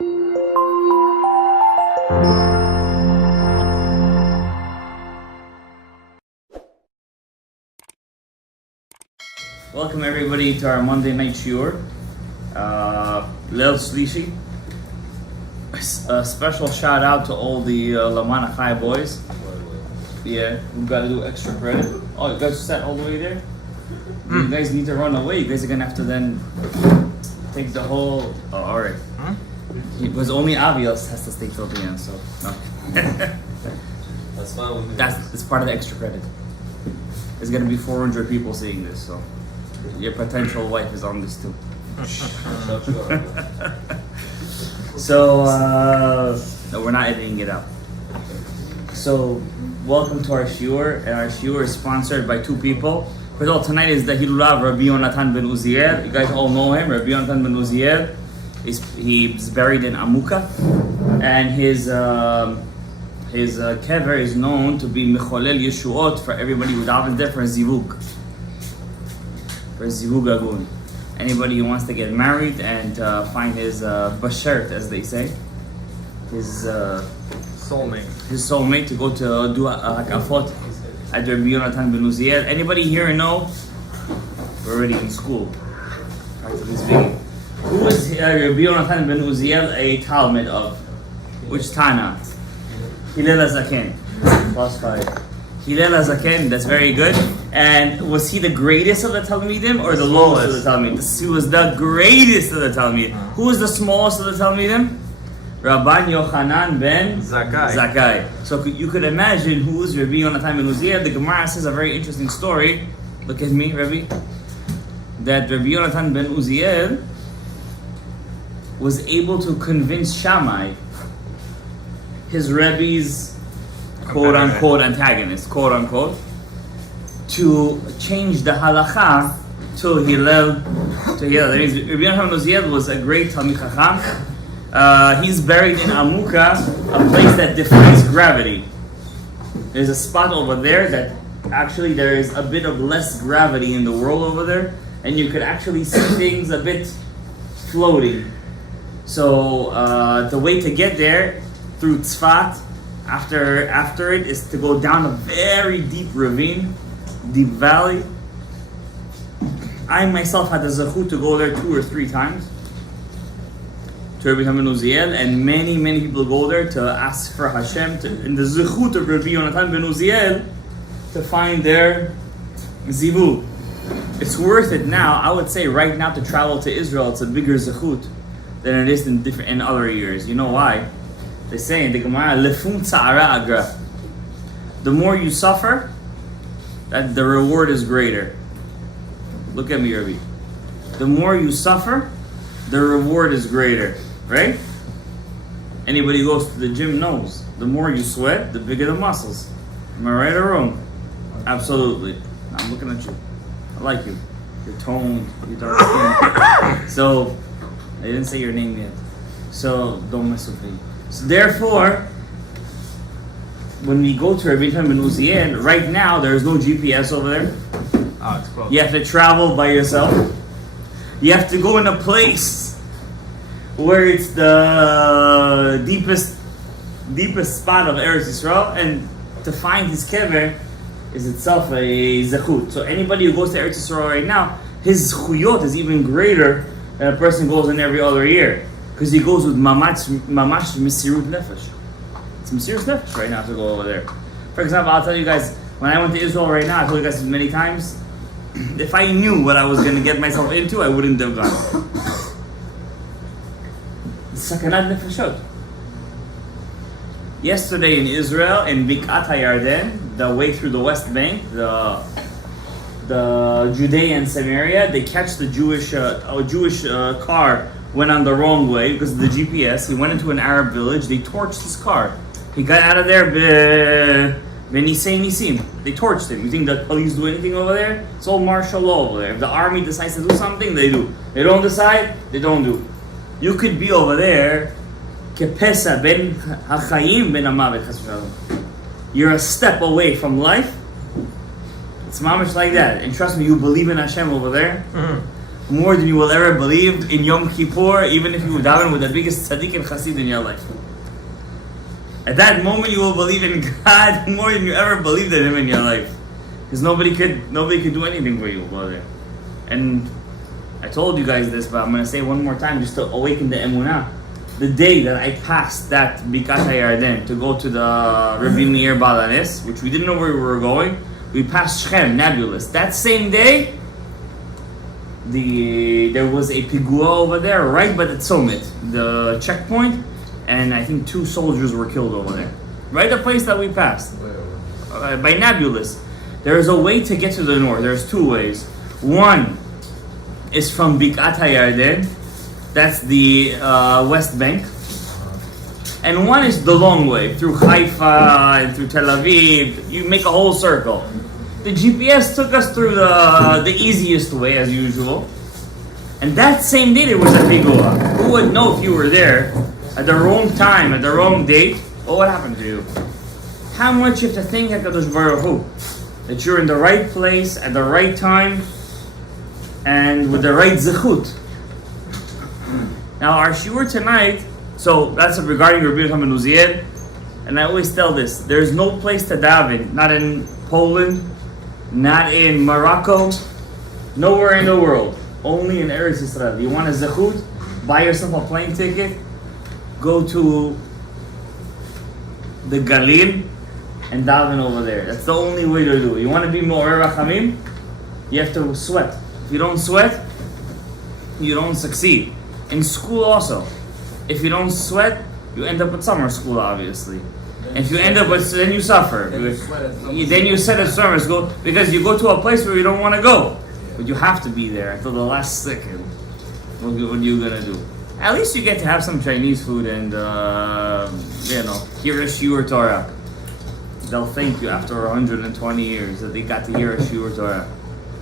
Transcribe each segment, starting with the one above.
Welcome everybody to our Monday night shiur, Leil Shlishi. A special shout out to all the Laman Achai boys. Yeah, we got to do extra credit. Oh, you guys sat all the way there? You guys need to run away. You guys are gonna have to then take the whole. Oh, all right. Because only Avios has to stay till the end, so no. That's fine with me. It's part of the extra credit. There's gonna be 400 people seeing this, so your potential wife is on this too. So no, we're not editing it out. So welcome to our shiur, and our shiur is sponsored by two people. First of all, tonight is the Hilulav Rabbi Yonatan ben Uziel. You guys all know him. Rabbi Yonatan ben Uziel he's buried in Amuka, and his kever is known to be Mecholel Yeshuot for everybody who davens there for Zivug. For Zivug Agun. Anybody who wants to get married and find his bashert, as they say, his soulmate to go to do a hakafot at Rabbi Yonatan ben Uziel. Anybody here know? We're already in school. Right, so this video. Who is Rabbi Yonatan ben Uziel a Talmud of? Which Tana? Hillel HaZaken. +5. Hillel HaZaken, that's very good. And was he the greatest of the Talmidim or the lowest of the Talmidim? He was the greatest of the Talmidim. Who was the smallest of the Talmidim? Rabban Yochanan ben Zakkai. So you could imagine who was Rabbi Yonatan ben Uziel. The Gemara says a very interesting story. Look at me, Rabbi. That Rabbi Yonatan ben Uziel was able to convince Shammai, his Rebbe's quote-unquote antagonist, quote-unquote, to change the halacha to Hillel. Rabbi Yonatan ben Uziel was a great Talmid Chacham. He's buried in Amuka, a place that defies gravity. There's a spot over there that actually there is a bit of less gravity in the world over there, and you could actually see things a bit floating. So the way to get there through Tzfat after it is to go down a very deep ravine, deep valley. I myself had the zechut to go there 2 or 3 times to Rabbi Yonatan ben Uziel, and many people go there to ask for Hashem in the zechut of Rabbi Yonatan ben Uziel to find their zivu. It's worth it now. I would say right now to travel to Israel, it's a bigger zechut than it is in other years. You know why? They say in the Gemara, lefum tzara agra. The more you suffer, that the reward is greater. Look at me, Rabbi. The more you suffer, the reward is greater, right? Anybody who goes to the gym knows. The more you sweat, the bigger the muscles. Am I right or wrong? Absolutely. I'm looking at you. I like you. You're toned. You're dark skinned. So, I didn't say your name yet. So, don't mess with me. So, therefore, when we go to Rabbi Yonatan ben Uziel, right now there is no GPS over there. Oh, it's close. You have to travel by yourself. You have to go in a place where it's the deepest spot of Eretz Yisrael, and to find his kever is itself a zechut. So anybody who goes to Eretz Yisrael right now, his zechuyot is even greater than a person goes in every other year, because he goes with mamash misirut nefesh. It's misirut nefesh right now to go over there. For example, I'll tell you guys, when I went to Israel right now, I told you guys many times, if I knew what I was going to get myself into, I wouldn't have gone. Sakanat nefeshot. Yesterday in Israel, in Bikat HaYarden, the way through the West Bank, the Judea and Samaria, they catch the Jewish car went on the wrong way because of the GPS. He went into an Arab village. They torched his car. He got out of there. Nisim. They torched him. You think the police do anything over there? It's all martial law over there. If the army decides to do something, they do. They don't decide, they don't do. You could be over there. Kepesa ben hachayim ben amavet. You're a step away from life. It's mamish like that. And trust me, you believe in Hashem over there. Mm-hmm. more than you will ever believe in Yom Kippur, even if you would daven with the biggest tzaddik and chassid in your life. At that moment, you will believe in God more than you ever believed in Him in your life, because nobody could do anything for you, brother. And I told you guys this, but I'm gonna say it one more time just to awaken the emunah. The day that I passed that Bikat HaYarden to go to the Rabbi Meir Balanis, which we didn't know where we were going, we passed Shechem, Nablus. That same day, there was a pigua over there, right by the Tzomit, the checkpoint, and I think 2 soldiers were killed over there. Right the place that we passed, by Nablus. There is a way to get to the north. There's 2 ways. One is from Bikat HaYarden, that's the West Bank. And one is the long way, through Haifa and through Tel Aviv. You make a whole circle. The GPS took us through the easiest way, as usual. And that same day there was a pigua. Who would know if you were there at the wrong time, at the wrong date? What would happen to you? How much you have to thank HaKadosh Baruch Hu that you're in the right place at the right time and with the right zechut. Now our shiur tonight, so that's regarding Rabbi Yochanan ben Uziel, and I always tell this, there's no place to daven, not in Poland, not in Morocco, nowhere in the world, only in Eretz Yisrael. You want a zechut, buy yourself a plane ticket, go to the Galil and daven over there. That's the only way to do it. You want to be more rachamim, you have to sweat. If you don't sweat, you don't succeed. In school also, if you don't sweat, you end up at summer school, obviously. And if you end up with, then you suffer. Then you set at summer school because you go to a place where you don't want to go, but you have to be there until the last second. What are you gonna do? At least you get to have some Chinese food and hear a shiur Torah. They'll thank you after 120 years that they got to hear a shiur Torah.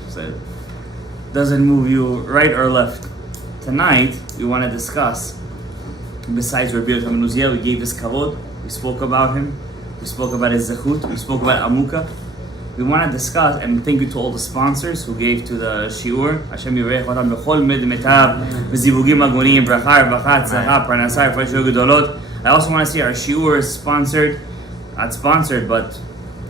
So it doesn't move you right or left. Tonight, we want to discuss, besides Rabbi Yochanan ben Uziel, we gave his kavod, we spoke about him, we spoke about his zechut, we spoke about Amuka. We want to discuss, and thank you to all the sponsors who gave to the shiur. Hashem yivarech otam bechol medmetav, v'zivugim agonim, bracha, rvacha, tzlacha, parnasa, refreshio gedolot. I also want to see our shiur is sponsored, not sponsored, but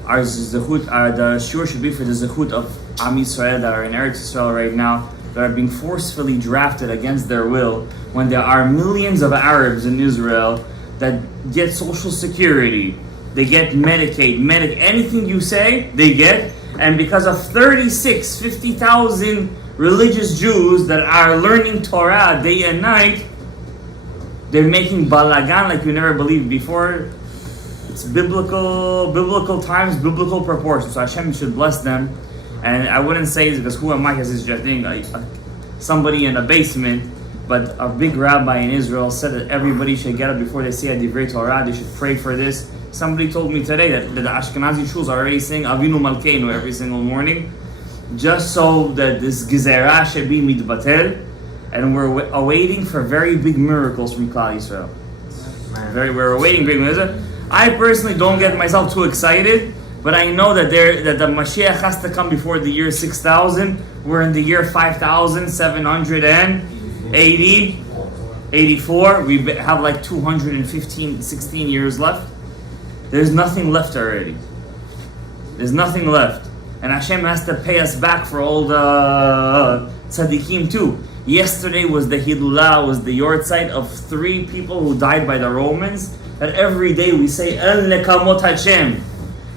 our zechut, the shiur should be for the zechut of Am Yisrael that are in Eretz Yisrael right now, that are being forcefully drafted against their will, when there are millions of Arabs in Israel that get Social Security, they get Medicaid, anything you say, they get. And because of 50,000 religious Jews that are learning Torah day and night, they're making balagan like you never believed before. It's biblical times, biblical proportions. So Hashem should bless them. And I wouldn't say this because who am I? Because it's just somebody in a basement. But a big rabbi in Israel said that everybody should get up before they say a divrei Torah. They should pray for this. Somebody told me today that the Ashkenazi shuls are already saying Avinu Malkeinu every single morning, just so that this gezerah should be mitbatel. And we're awaiting for very big miracles from Klal Yisrael. We're awaiting big miracles. I personally don't get myself too excited. But I know that the Mashiach has to come before the year 6000. We're in the year 5784. We have like 16 years left. There's nothing left already. There's nothing left. And Hashem has to pay us back for all the tzaddikim too. Yesterday was the Hidulah, was the yortzeit of 3 people who died by the Romans. That every day we say, El Nekamot Hashem.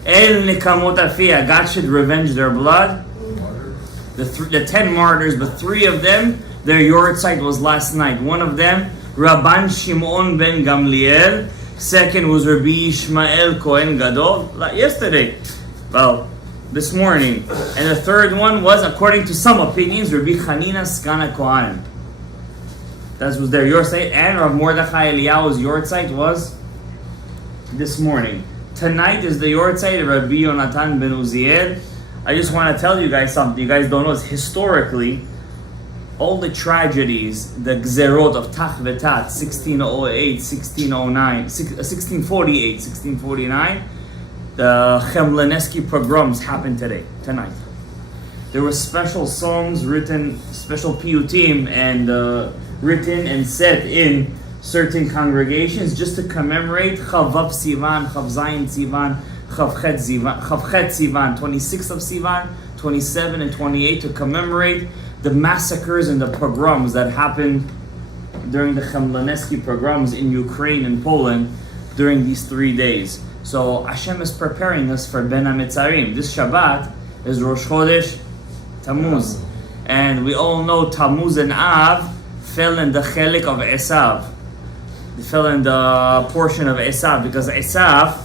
El Nekamot Afiyah. God should revenge their blood. The 10 martyrs, but 3 of them, their yortzeit was last night. One of them, Rabban Shimon ben Gamliel. Second was Rabbi Ishmael Kohen Gadol. Yesterday. Well, this morning. And the third one was, according to some opinions, Rabbi Chanina Skana Kohanim. That was their yortzeit. And Rav Mordechai Eliyahu's yortzeit was this morning. Tonight is the yortzeit of Rabbi Yochanan ben Uziel. I just want to tell you guys something you guys don't know. Is historically, all the tragedies, the gzerot of Tach V'Tat, 1608, 1609, 1648, 1649, the Chemleneski pogroms happened tonight. there were special songs written, special piyutim, and written and set in certain congregations just to commemorate Chavav Sivan, Chav Zayin Sivan, Chavchet Sivan, 26th of Sivan, 27 and 28, to commemorate the massacres and the pogroms that happened during the Chemlanesky pogroms in Ukraine and Poland during these 3 days. So Hashem is preparing us for Ben HaMetzarim. This Shabbat is Rosh Chodesh Tammuz. And we all know Tammuz and Av fell in the chelik of Esav. They fell in the portion of Esav because Esav,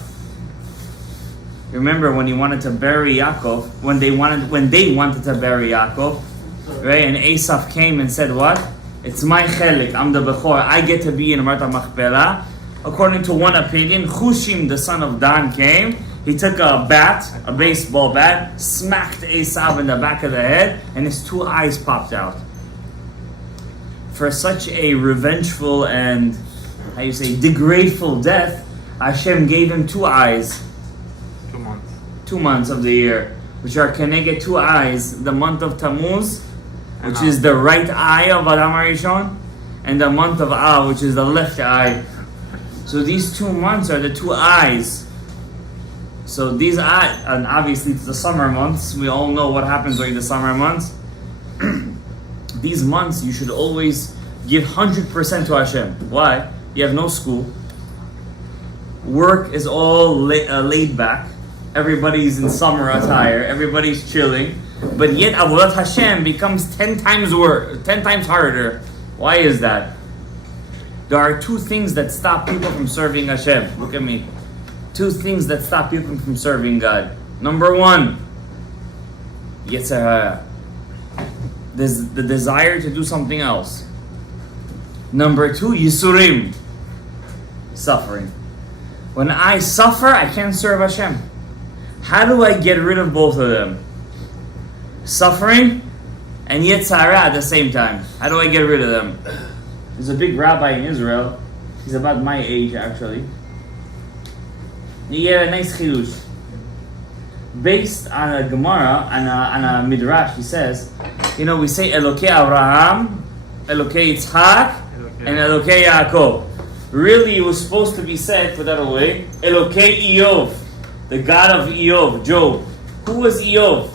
remember when he wanted to bury Yaakov, when they wanted to bury Yaakov, right? And Esav came and said, what? It's my chelik, I'm the Bechor, I get to be in Marta Machpelah. According to one opinion, Hushim, the son of Dan, came. He took a bat, a baseball bat, smacked Esav in the back of the head, and his 2 eyes popped out. For such a revengeful and, degradeful death, Hashem gave him 2 eyes. 2 months. 2 months of the year, which are Keneged 2 eyes, the month of Tammuz, which is the right eye of Adam HaRishon, and the month of Av, which is the left eye. So these 2 months are the 2 eyes. So these eyes, and obviously it's the summer months. We all know what happens during the summer months. These months you should always give 100% to Hashem. Why? You have no school. Work is all laid back. Everybody's in summer attire. Everybody's chilling. But yet Avodat Hashem becomes 10 times harder. Why is that? There are 2 things that stop people from serving Hashem. Look at me. 2 things that stop people from serving God. Number 1, Yetzer Hara. There's the desire to do something else. Number 2, Yisurim. Suffering. When I suffer, I can't serve Hashem. How do I get rid of both of them? Suffering and Yetzer Hara at the same time. How do I get rid of them? There's a big rabbi in Israel. He's about my age, actually. He gave a nice chidush. Based on a Gemara, on a Midrash, he says, we say Elokei Avraham, Elokei Yitzchak, and Elokei Yaakov. Really, it was supposed to be said, put that away, Elokei Iyov, the God of Iyov, Job. Who was Iyov?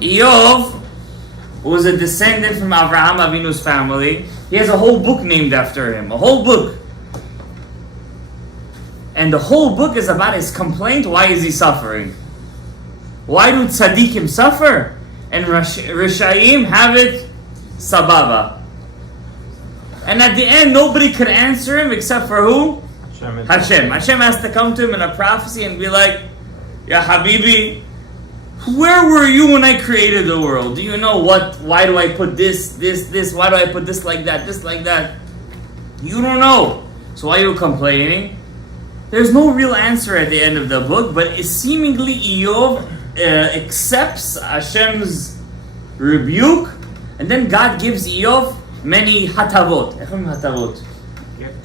Iyov was a descendant from Avraham Avinu's family. He has a whole book named after him. A whole book. And the whole book is about his complaint. Why is he suffering? Why do tzaddikim suffer? And Rishayim have it sababa. And at the end, nobody could answer him except for who? Hashem. Hashem has to come to him in a prophecy and be like, Ya Habibi, where were you when I created the world? Do you know what? Why do I put this? Why do I put this like that? You don't know. So why are you complaining? There's no real answer at the end of the book, but seemingly Iyov accepts Hashem's rebuke, and then God gives Iyov many hatavot.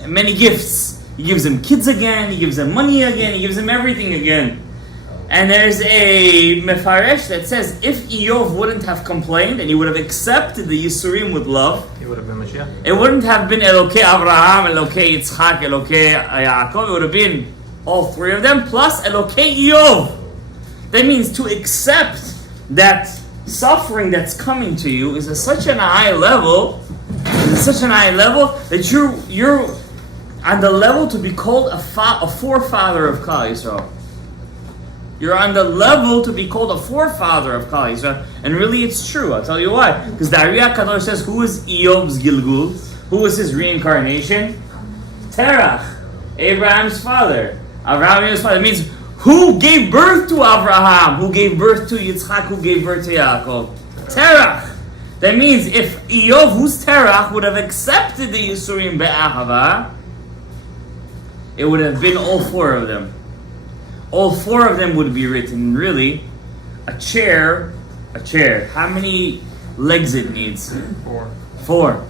Many gifts. He gives him kids again, he gives him money again, he gives him everything again. And there's a mefaresh that says if Iyov wouldn't have complained and he would have accepted the Yisurim with love, he would have been Mashiach. It wouldn't have been Elokei Avraham, Elokei Yitzchak, Elokei Yaakov. It would have been all 3 of them plus Elokei Iyov. That means to accept that suffering that's coming to you is at such a high level, that you're on the level to be called a forefather of Klal Yisrael. You're on the level to be called a forefather of Klal Yisrael. And really it's true. I'll tell you why. Because the Ariya Kadosh says, who is Iyov's Gilgul? Who was his reincarnation? Terach, Abraham's father. Abraham's father. It means who gave birth to Abraham? Who gave birth to Yitzchak? Who gave birth to Yaakov? Terach. That means if Iyov, who's Terach, would have accepted the Yisurim Be'ahava, it would have been all 4 of them. All 4 of them would be written. Really, a chair. How many legs it needs? 4.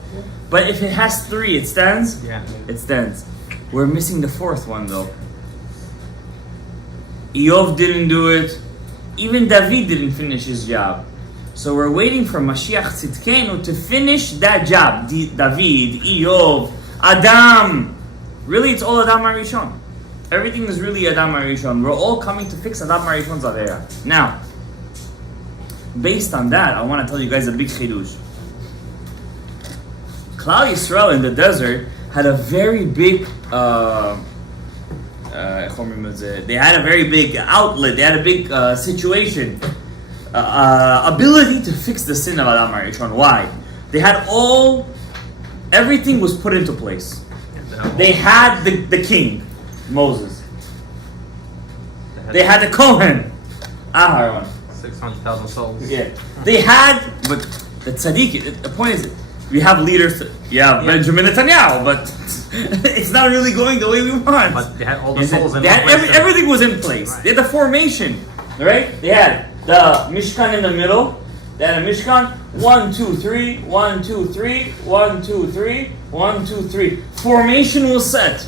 But if it has 3, it stands? Yeah. It stands. We're missing the 4th one though. Iyov didn't do it. Even David didn't finish his job. So we're waiting for Mashiach Tzidkenu to finish that job. David, Eov, Adam. Really, it's all Adam HaRishon. Everything is really Adam HaRishon. We're all coming to fix Adam HaRishon's Aveira. Now, based on that, I want to tell you guys a big chidush. Klal Yisrael in the desert had a very big they had a very big outlet, they had a big situation, ability to fix the sin of Adam HaRishon. Why? They had everything was put into place. They had the king, Moses. They had the Kohen, Aharon. 600,000 souls. Yeah. They had, but the tzaddik, the point is, we have leaders, Benjamin Netanyahu, but it's not really going the way we want. But they had all the souls in everything was in place. Right. They had the formation, right? They had the Mishkan in the middle. They had a Mishkan, 1, 2, 3, 1, 2, 3, 1, 2, 3, 1, 2, 3. Formation was set.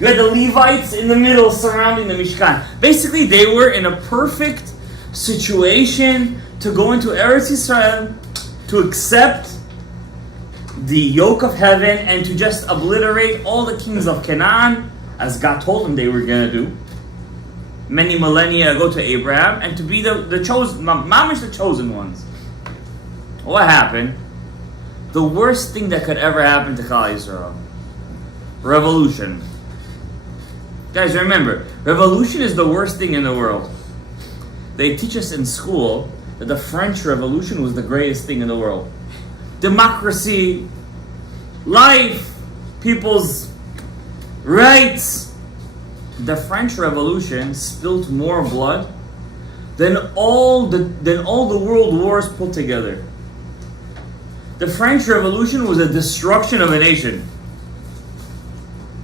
You had the Levites in the middle surrounding the Mishkan. Basically, they were in a perfect situation to go into Eretz Yisrael, to accept the yoke of heaven, and to just obliterate all the kings of Canaan, as God told them they were going to do many millennia ago to Abraham, and to be the chosen, mamish the chosen ones. What happened? The worst thing that could ever happen to Klal Yisrael. Revolution. Guys, remember, revolution is the worst thing in the world. They teach us in school that the French Revolution was the greatest thing in the world. Democracy, life, people's rights. The French Revolution spilled more blood than all the world wars put together. The French Revolution was a destruction of a nation.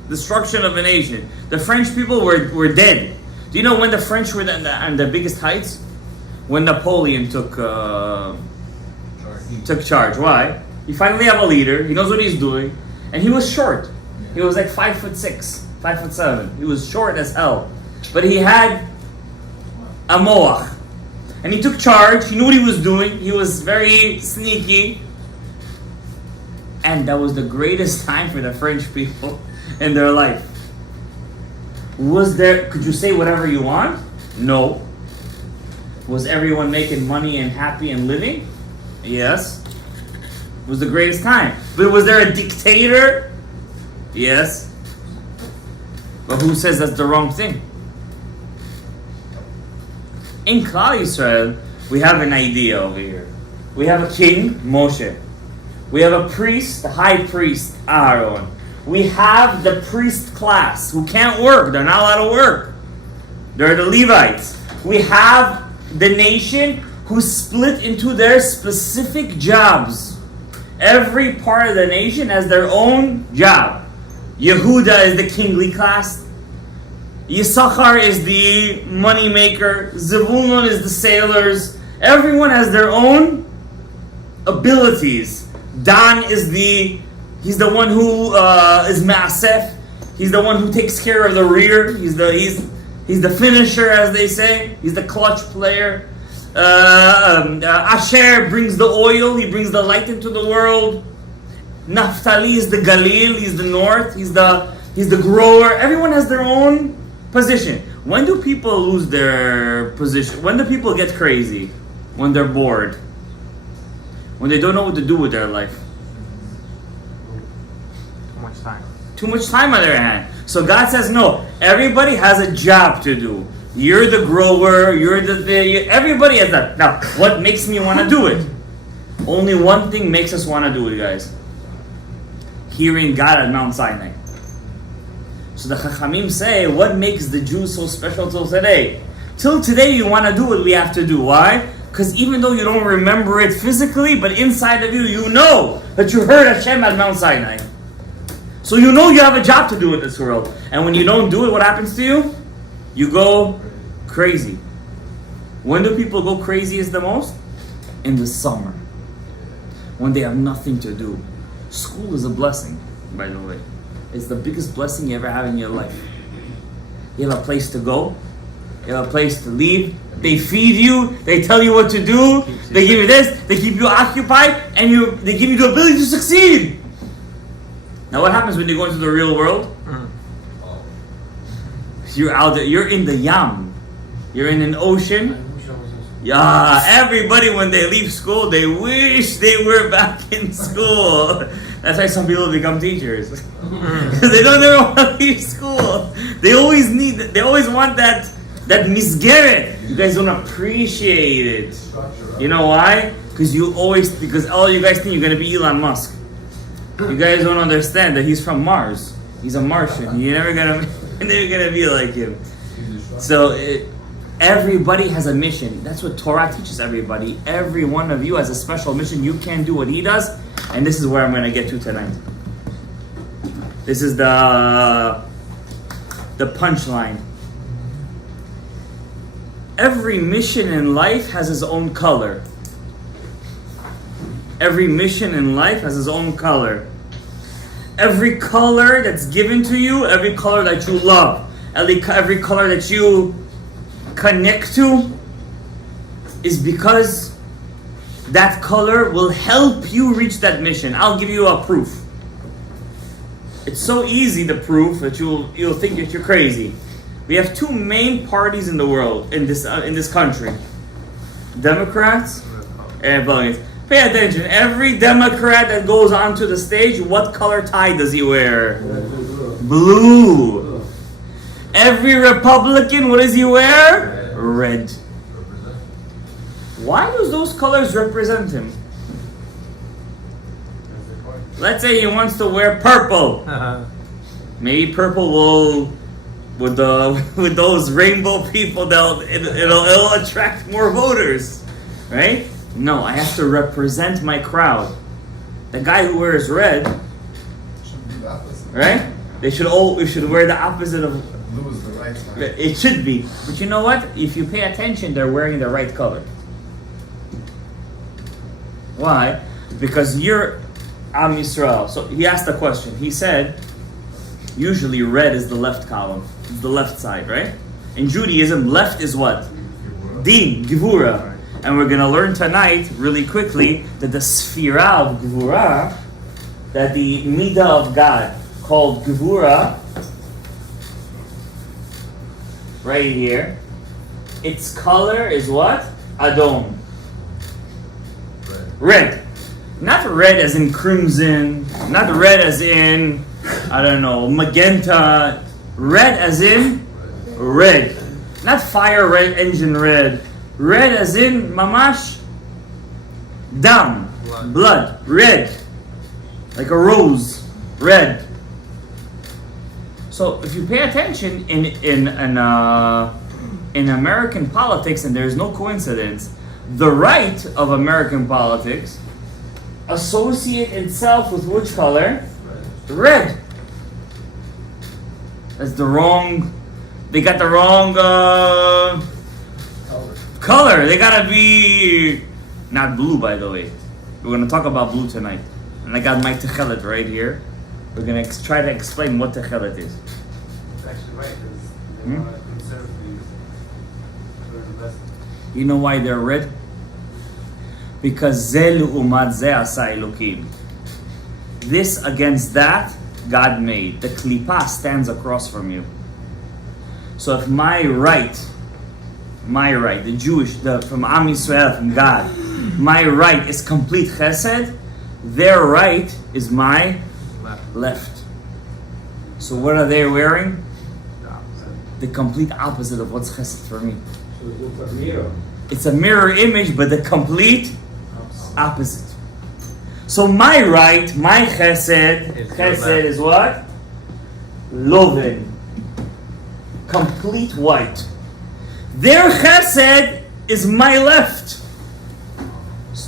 Destruction of a nation. The French people were dead. Do you know when the French were on the biggest heights? When Napoleon took charge. Why? You finally have a leader. He knows what he's doing, and he was short. He was like 5'6", 5'7". He was short as hell, but he had a moach, and he took charge. He knew what he was doing. He was very sneaky, and that was the greatest time for the French people in their life. Could you say whatever you want? No. Was everyone making money and happy and living? Yes. It was the greatest time. But was there a dictator? Yes. But who says that's the wrong thing? In Klal Yisrael, we have an idea over here. We have a king, Moshe. We have a priest, the high priest, Aaron. We have the priest class who can't work. They're not allowed to work. They're the Levites. We have the nation who split into their specific jobs. Every part of the nation has their own job. Yehuda is the kingly class. Yisachar is the money maker. Zevulun is the sailors. Everyone has their own abilities. Dan is he's the one who is Maasef. He's the one who takes care of the rear. He's the finisher, as they say. He's the clutch player. Asher brings the oil. He brings the light into the world. Naphtali is the Galil. He's the north. He's the grower. Everyone has their own position. When do people lose their position? When do people get crazy? When they're bored. When they don't know what to do with their life. Too much time. Too much time on their hand. So God says, no, everybody has a job to do. You're the grower, everybody has that. Now, what makes me want to do it? Only one thing makes us want to do it, guys. Hearing God at Mount Sinai. So the Chachamim say, what makes the Jews so special till today? Till today you want to do what we have to do. Why? Because even though you don't remember it physically, but inside of you, you know that you heard Hashem at Mount Sinai. So you know you have a job to do in this world. And when you don't do it, what happens to you? You go crazy. When do people go craziest the most? In the summer. When they have nothing to do. School is a blessing, by the way. It's the biggest blessing you ever have in your life. You have a place to go. You have a place to leave. They feed you. They tell you what to do. They give you this. They keep you occupied, and they give you the ability to succeed. Now, what happens when you go into the real world? You're out there. You're in the yam. You're in an ocean. Yeah, everybody when they leave school, they wish they were back in school. That's why some people become teachers. Because they don't ever want to leave school. They always want that misgeret. You guys don't appreciate it. You know why? Because all you guys think you're gonna be Elon Musk. You guys don't understand that he's from Mars. He's a Martian. You're never gonna be like him. So everybody has a mission. That's what Torah teaches everybody. Every one of you has a special mission. You can't do what he does. And this is where I'm going to get to tonight. This is the punchline. Every mission in life has its own color. Every mission in life has its own color. Every color that's given to you, every color that you love, every color that you connect to is because that color will help you reach that mission. I'll give you a proof. It's so easy to prove that you'll think that you're crazy. We have two main parties in the world, in this country: Democrats and Republicans. Pay attention. Every Democrat that goes onto the stage, what color tie does he wear? Blue. Every Republican, what does he wear? Red. Why does those colors represent him? Let's say he wants to wear purple. Maybe purple will, with those rainbow people, it'll attract more voters, right? No, I have to represent my crowd. The guy who wears red, right? We should wear the opposite of. Blue is the right side. It should be, but you know what? If you pay attention, they're wearing the right color. Why? Because you're Am Yisrael. So he asked a question. He said, usually red is the left column. It's the left side, right? In Judaism, left is what? Din, Gevura. And we're going to learn tonight, really quickly, that the Sphira of Gevura, that the Midah of God, called Gevura, right here, its color is what? Adom. Red. Not red as in crimson, not red as in, I don't know, magenta. Red as in red. Not fire red, engine red. Red as in mamash, dam, blood, red. Like a rose, red. So if you pay attention in American politics, and there's no coincidence, the right of American politics associate itself with which color? Red. That's the wrong. They got the wrong color. They gotta be not blue, by the way. We're gonna talk about blue tonight, and I got my techelet right here. We're gonna try to explain what techelet is. It's actually right, because they want to conserve these for the best. You know why they're red? Because ze l'umat ze asa Elokim. This against that, God made. The klipa stands across from you. So if my right, the Jewish, from Am Yisrael, from God, my right is complete chesed, their right is my left. So what are they wearing? The complete opposite of what's chesed for me. So it looks like a mirror. It's a mirror image, but the complete opposite. So my right, my chesed is what? Loven. Complete white. Their chesed is my left.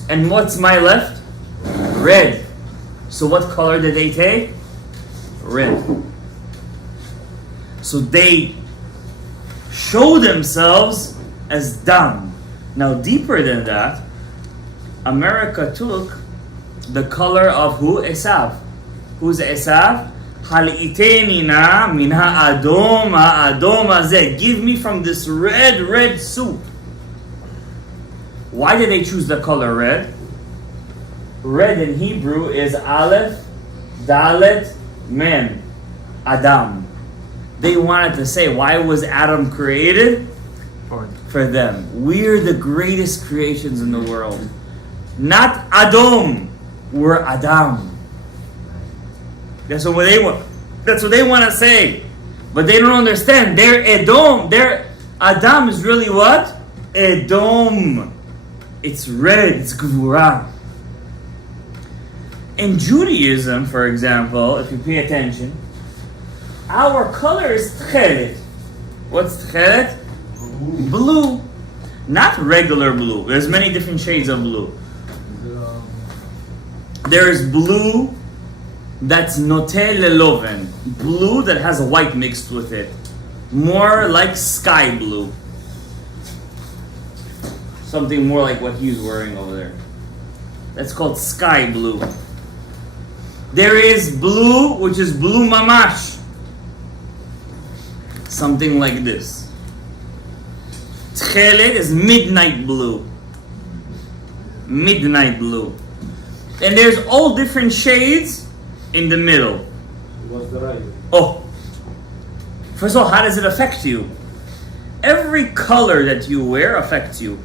And what's my left? Red. So what color did they take? Red. So they show themselves as dam. Now deeper than that, America took the color of who? Esav. Who's Esav? Hal'iteni na min ha'adom hazeh. Give me from this red soup. Why did they choose the color red? Red in Hebrew is Aleph, Dalet, Mem, Adam. They wanted to say, why was Adam created? For them. We're the greatest creations in the world. Not Adom. We're Adam. That's what they want. That's what they want to say. But they don't understand. They're Edom. Adam is really what? Edom. It's red. It's Gvurah. In Judaism, for example, if you pay attention, our color is tchelet. What's tchelet? Blue. Not regular blue. There's many different shades of blue. There is blue that's noté leloven. Blue that has white mixed with it. More like sky blue. Something more like what he's wearing over there. That's called sky blue. There is blue, which is blue mamash. Something like this. Tchelet is midnight blue. Midnight blue. And there's all different shades in the middle. What's the right? Oh. First of all, how does it affect you? Every color that you wear affects you.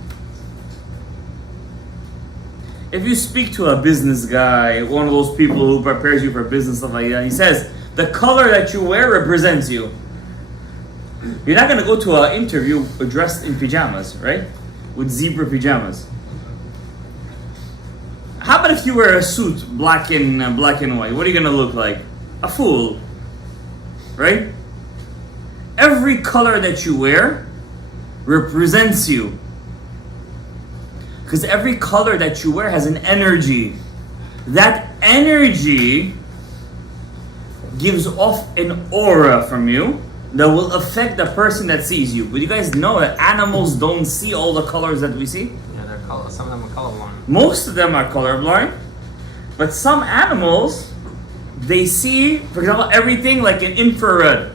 If you speak to a business guy, one of those people who prepares you for business stuff like that, he says, the color that you wear represents you. You're not going to go to an interview dressed in pajamas, right? With zebra pajamas. How about if you wear a suit, black and white? What are you going to look like? A fool, right? Every color that you wear represents you. Because every color that you wear has an energy. That energy gives off an aura from you that will affect the person that sees you. But you guys know that animals don't see all the colors that we see? Yeah, they're color. Some of them are colorblind. Most of them are colorblind. But some animals, they see, for example, everything like an infrared.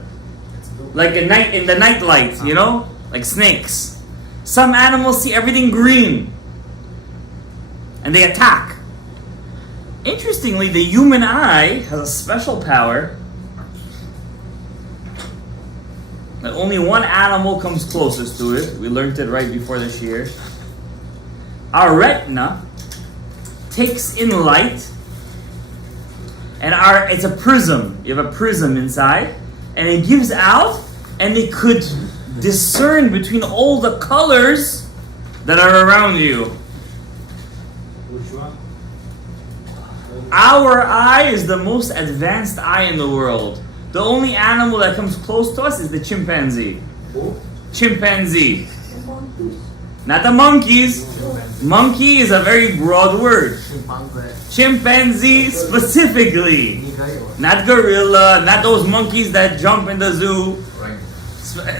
Like in the night light, you know? Like snakes. Some animals see everything green. And they attack. Interestingly, the human eye has a special power that only one animal comes closest to it. We learned it right before this year. Our retina takes in light, and it's a prism. You have a prism inside, and it gives out, and it could discern between all the colors that are around you. Which one? Our eye is the most advanced eye in the world. The only animal that comes close to us is the chimpanzee. Who? Chimpanzee. Not the monkeys. Monkey is a very broad word. Chimpanzee specifically. Not gorilla, not those monkeys that jump in the zoo.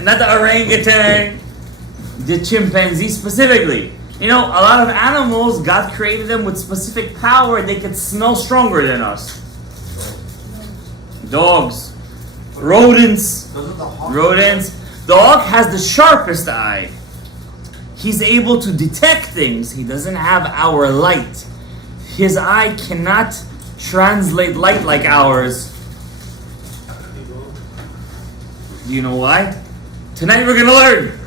Not the orangutan. The chimpanzee specifically. You know, a lot of animals, God created them with specific power. They could smell stronger than us. Dogs. Rodents. Dog has the sharpest eye. He's able to detect things. He doesn't have our light. His eye cannot translate light like ours. Do you know why? Tonight we're going to learn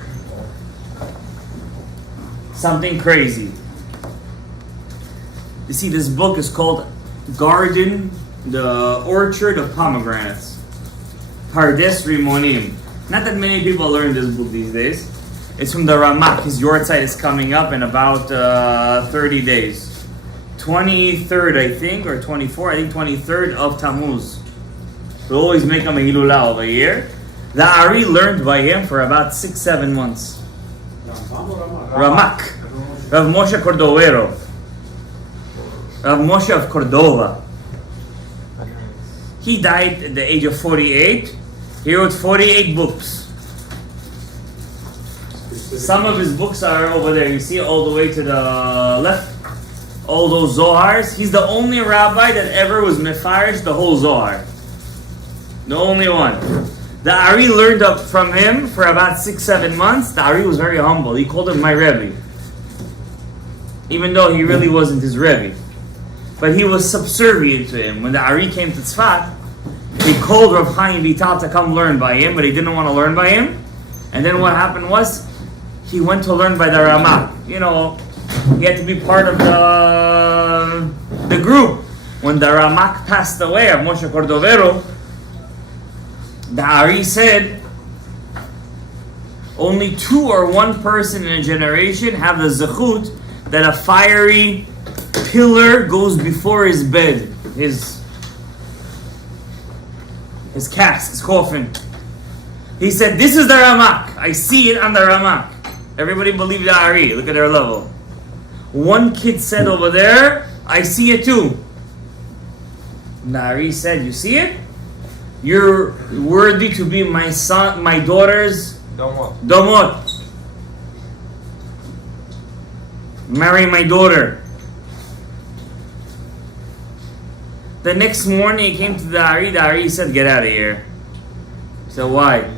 something crazy. You see, this book is called The Orchard of Pomegranates. Pardes Rimonim. Not that many people learn this book these days. It's from the Ramak. His Yortzeit is coming up in about 30 days. 23rd, I think, or 24. I think 23rd of Tammuz. We always make him a Hilula of a year. The Ari learned by him for about 6-7 months. Ramak. Rav Moshe Cordovero. Rav Moshe of Cordova. He died at the age of 48. He wrote 48 books. Some of his books are over there. You see all the way to the left. All those Zohars. He's the only rabbi that ever was mefarish the whole Zohar. The only one. The Ari learned up from him for about 6-7 months. The Ari was very humble. He called him my Rebbe. Even though he really wasn't his Rebbe. But he was subservient to him. When the Ari came to Tzfat, he called Rav Chaim Vital to come learn by him, but he didn't want to learn by him. And then what happened was, he went to learn by the Ramak. You know, he had to be part of the group. When the Ramak passed away, of Moshe Cordovero, the Ari said, only 2 or 1 person in a generation have the zechut that a fiery pillar goes before his bed, his cask, his coffin. He said, this is the Ramak. I see it on the Ramak. Everybody believed the Ari. Look at their level. One kid said over there, I see it too. The Ari said, you see it? You're worthy to be my son, my daughter's domot. Marry my daughter. The next morning he came to the Ari said, get out of here. He said, why?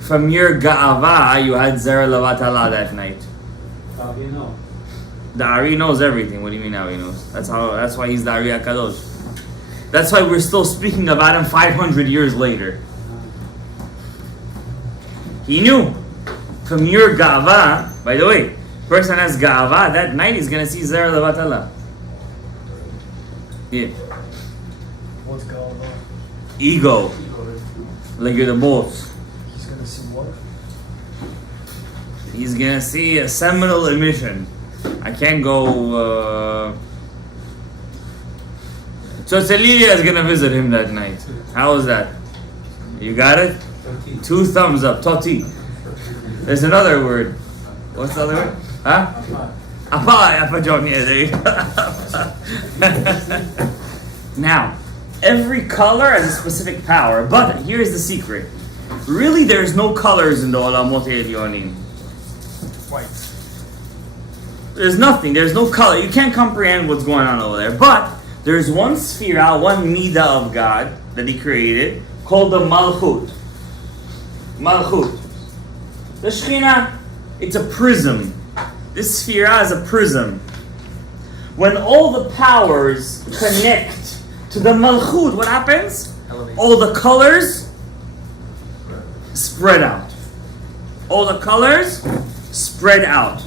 From your ga'ava, you had Zera Lavatala that night. How do you know? The Ari knows everything. What do you mean how he knows? That's why he's the Ari HaKadosh. That's why we're still speaking about him 500 years later. He knew. From your ga'ava, by the way, person has ga'ava, that night he's going to see Zera Lavatala. Yeah. What's going on? Ego. Like you're the boss. He's gonna see what? He's going to see a seminal emission. I can't go... So Celilia is going to visit him that night. How was that? You got it? 2 thumbs up. Toti. There's another word. What's the other word? Huh? Apa John. Yeah, there you go. Now, every color has a specific power, but here's the secret. Really, there's no colors in the Olamot Elyonim. White. There's nothing. There's no color. You can't comprehend what's going on over there. But there's one sphera, one midah of God that He created called the Malchut. Malchut. The Shekhinah, it's a prism. This sphera is a prism. When all the powers connect to the Malchut, what happens? All the colors spread out. All the colors spread out.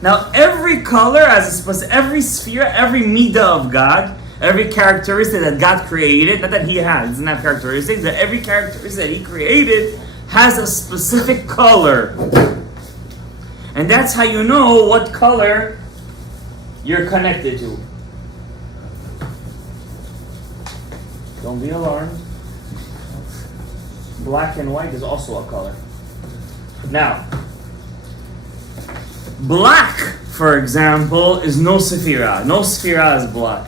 Now, every color has every sphere, every midah of God, every characteristic that God created, not that He has, doesn't have characteristics, that every characteristic that He created has a specific color. And that's how you know what color you're connected to. Don't be alarmed. Black and white is also a color. Now, black, for example, is no sephira. No sephira is black.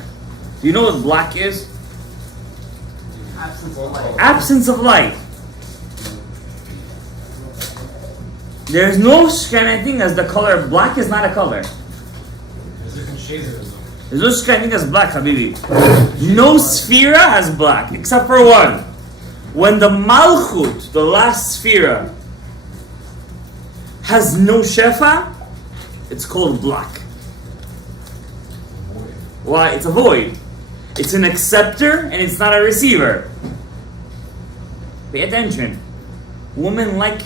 Do you know what black is? Absence of light. Absence of light. There's no kind of thing as the color. Black is not a color. There's different shades of it. There's no kind of thing as black, Habibi. No sphera has black, except for one. When the Malchut, the last sphera, has no shefa, it's called black. Why? It's a void. It's an acceptor and it's not a receiver. Pay attention. Women like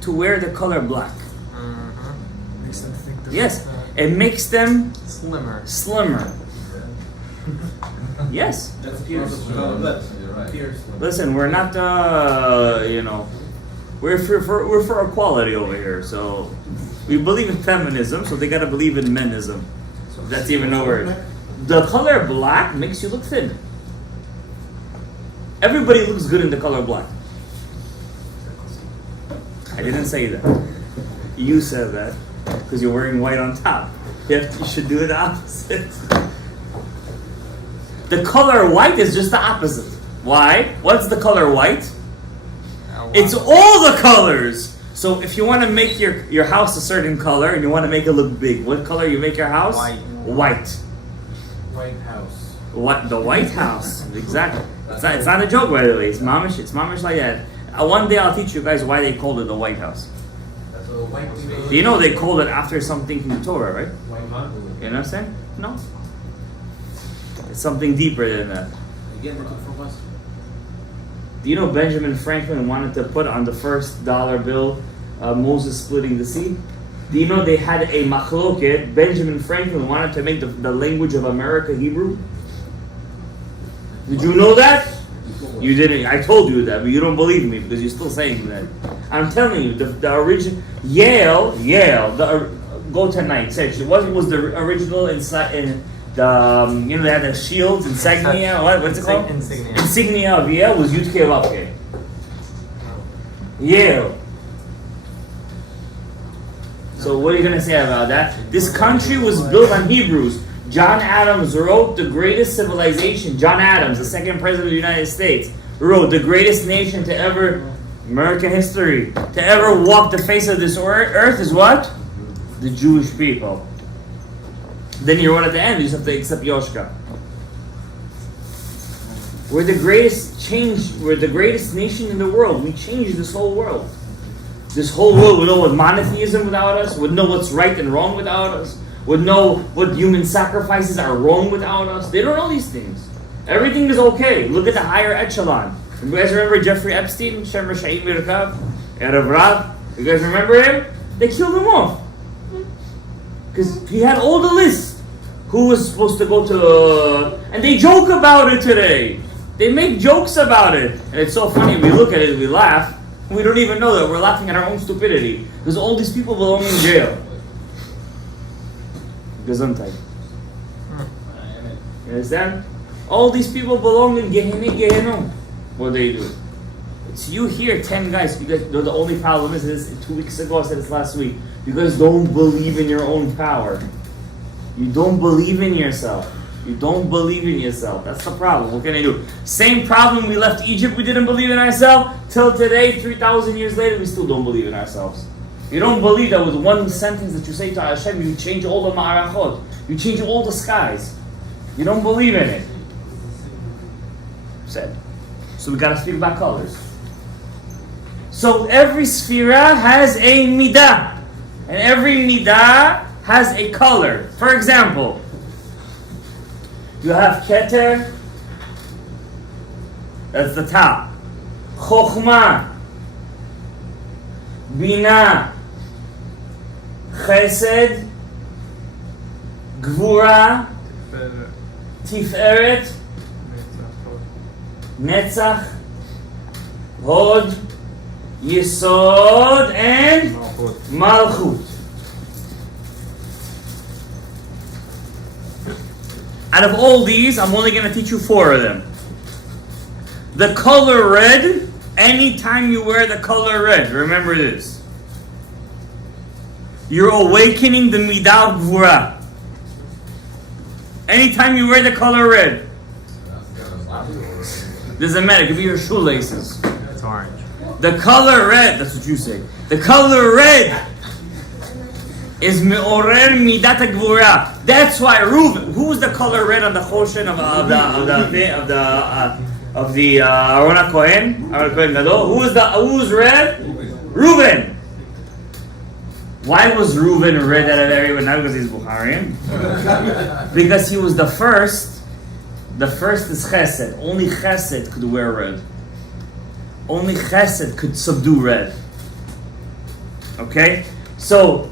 to wear the color black. Makes them think that Yes, it makes them Slimmer. slimmer. Yes. That's pierced. You're right. Pierced. Listen, we're not, we're for equality over here. So we believe in feminism, so they gotta believe in menism. That's even a word. The color black makes you look thin. Everybody looks good in the color black. I didn't say that. You said that because you're wearing white on top. You should do the opposite. The color white is just the opposite. Why? What's the color white? It's all the colors. So if you want to make your house a certain color and you want to make it look big, what color you make your house? White. White. White House. What the White House? Exactly. It's not a joke, by the way. It's mamish like that. One day I'll teach you guys why they called it the White House. You know they called it after something from the Torah, right? You know what I'm saying? No. It's something deeper than that. Do you know Benjamin Franklin wanted to put on the first dollar bill Moses splitting the sea? Do you know they had a machloket? Benjamin Franklin wanted to make the language of America Hebrew. Did you know that? You didn't. I told you that, but you don't believe me because you're still saying that. I'm telling you, the original Yale. Go tonight. Search. What was the original inside in the they had the shields, insignia. What's it called? Insignia of Yale was Yud Kei Vav Kei. Yale. So what are you going to say about that? This country was built on Hebrews. John Adams wrote the greatest civilization. John Adams, the second president of the United States, wrote the greatest nation to ever, American history, to ever walk the face of this earth is what? The Jewish people. Then you wrote at the end, you just have to accept Yoshka. We're the greatest nation in the world. We changed this whole world. This whole world would know what monotheism without us, would know what's right and wrong without us, would know what human sacrifices are wrong without us. They don't know these things. Everything is okay. Look at the higher echelon. You guys remember Jeffrey Epstein, Shemer Sha'im Mirkav, Erev Rav? You guys remember him? They killed him off. Because he had all the lists. Who was supposed to go to... and they joke about it today. They make jokes about it. And it's so funny. We look at it, we laugh. We don't even know that we're laughing at our own stupidity. Because all these people belong in jail. Gesundheit. You understand? All these people belong in Gehenom. What they do? It's you here, 10 guys. You guys, the only problem is this. 2 weeks ago, I said this last week. You guys don't believe in your own power. You don't believe in yourself. You don't believe in yourself. That's the problem. What can I do? Same problem. We left Egypt. We didn't believe in ourselves. Till today, 3,000 years later, we still don't believe in ourselves. You don't believe that with one sentence that you say to Hashem, you change all the ma'arachot. You change all the skies. You don't believe in it. Said. So we got to speak about colors. So every sphera has a midah. And every midah has a color. For example, you have Keter. That's the top. Chokhmah. Bina. Chesed. Gvura. Tiferet. Netzach. Hod. Yesod. And Malchut. Out of all these, I'm only going to teach you 4 of them. The color red, anytime you wear the color red, remember this. You're awakening the midah of gvura. Anytime you wear the color red. Doesn't matter, it could be your shoelaces. It's orange. The color red, that's what you say. The color red is me'orer midat gvura. That's why Reuven. Who was the color red on the choshen of the Aaron HaKohen? Aaron HaKohen Gadol. Who was red? Reuven. Why was Reuven red out of everyone? Not because he's Bukharian. Because he was the first. The first is Chesed. Only Chesed could wear red. Only Chesed could subdue red. Okay, so.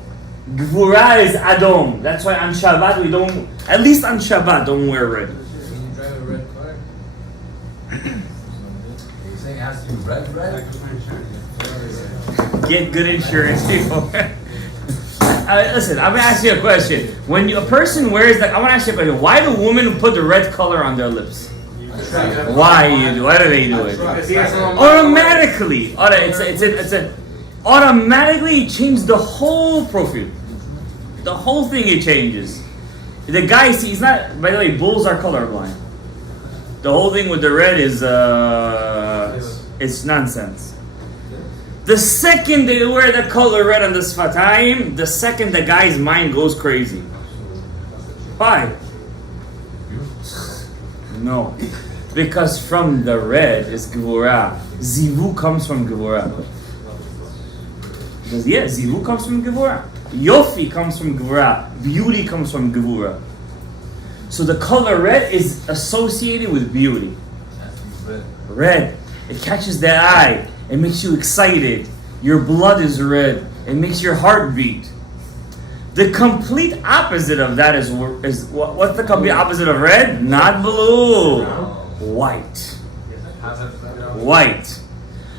Gvura is Adom. That's why on Shabbat we don't, at least on Shabbat, don't wear red. Can you drive a red car? You're saying it has to be red? Get good insurance, people. Listen, I'm going to ask you a question. When a person wears I want to ask you a question. Why do women put the red color on their lips? Why do they do it? Automatically. Automatically it changes the whole profile. The whole thing it changes. The guy, see, he's not, by the way, bulls are colorblind. The whole thing with the red is, it's nonsense. The second they wear the color red on the sfatayim, the second the guy's mind goes crazy. Why? No. Because from the red is Gevurah. Zivu comes from Gevurah. Because, yeah, Zivu comes from Gevurah. Yofi comes from Gevurah. Beauty comes from Gevurah. So the color red is associated with beauty. Red. It catches the eye. It makes you excited. Your blood is red. It makes your heart beat. The complete opposite of that is what's the complete opposite of red? Not blue. White. White.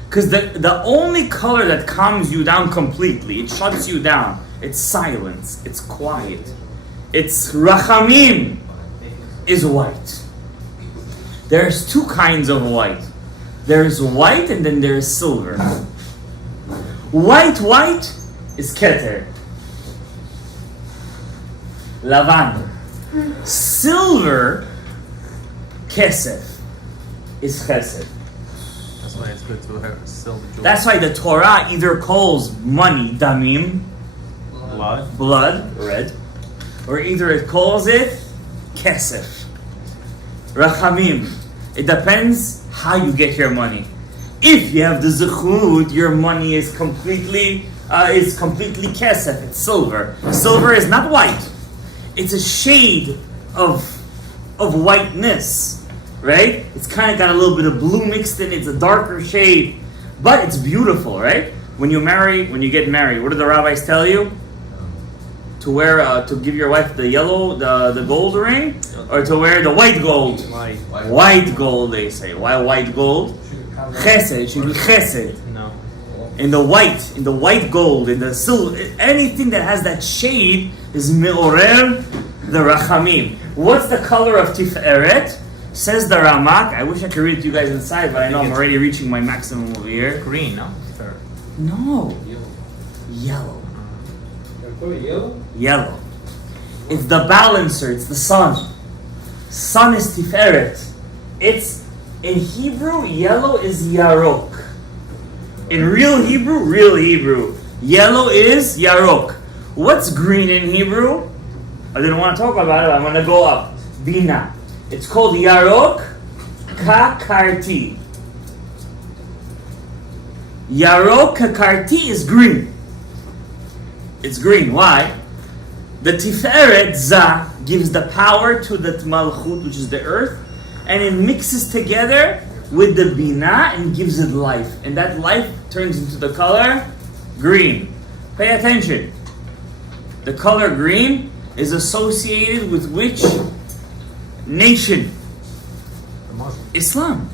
Because the only color that calms you down completely, it shuts you down, it's silence, it's quiet, it's rachamim, is white. There's two kinds of white. There's white and then there's silver. White is keter. Lavan. Silver, kesef, is chesed. That's why it's good to have silver jewelry. That's why the Torah either calls money damim, blood, red, or either it calls it kesef, rachamim. It depends how you get your money. If you have the zechut, your money is completely kesef. It's silver. Silver is not white. It's a shade of whiteness, right? It's kind of got a little bit of blue mixed in. It's a darker shade, but it's beautiful, right? When you get married, what do the rabbis tell you? To wear, to give your wife the yellow, the gold ring, or to wear the white gold? White gold, they say. Why white gold? Chesed. It should be chesed. No. In the white gold, in the silver, anything that has that shade is me'orer the rachamim. What's the color of tiferet? Says the Ramak. I wish I could read it to you guys inside, but I know I'm already reaching my maximum over here. Green, no? No. Yellow. Yellow? Yellow. It's the balancer. It's the sun. Sun is tiferet. It's, in Hebrew, yellow is yarok. In real Hebrew, yellow is yarok. What's green in Hebrew? I didn't want to talk about it. I'm going to go up. Bina. It's called yarok kakarti. Yarok kakarti is green. It's green. Why? The tiferet za gives the power to the malchut, which is the earth, and it mixes together with the bina and gives it life. And that life turns into the color green. Pay attention. The color green is associated with which nation? Islam.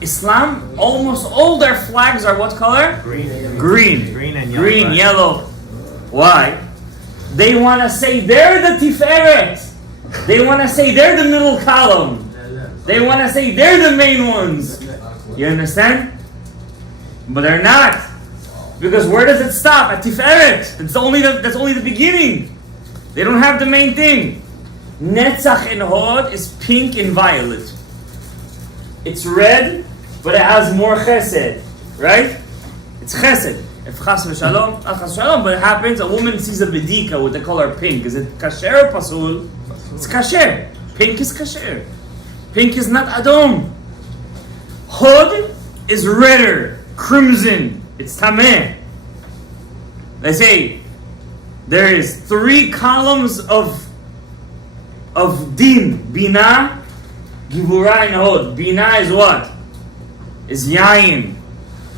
Islam, almost all their flags are what color? Green. Green And yellow. Green, yellow. Why? They want to say they're the tiferet. They want to say they're the middle column. They want to say they're the main ones. You understand? But they're not. Because where does it stop? At tiferet. That's only the beginning. They don't have the main thing. Netzach and Hod is pink and violet. It's red, but it has more chesed, right? It's chesed. If chas v'shalom, but it happens, a woman sees a bedika with the color pink. Is it kasher or pasul? It's kasher. Pink is kasher. Pink is not adom. Hod is redder, crimson. It's tameh. They say there is 3 columns of din, bina, givura, and hod. Bina is what? Is yain.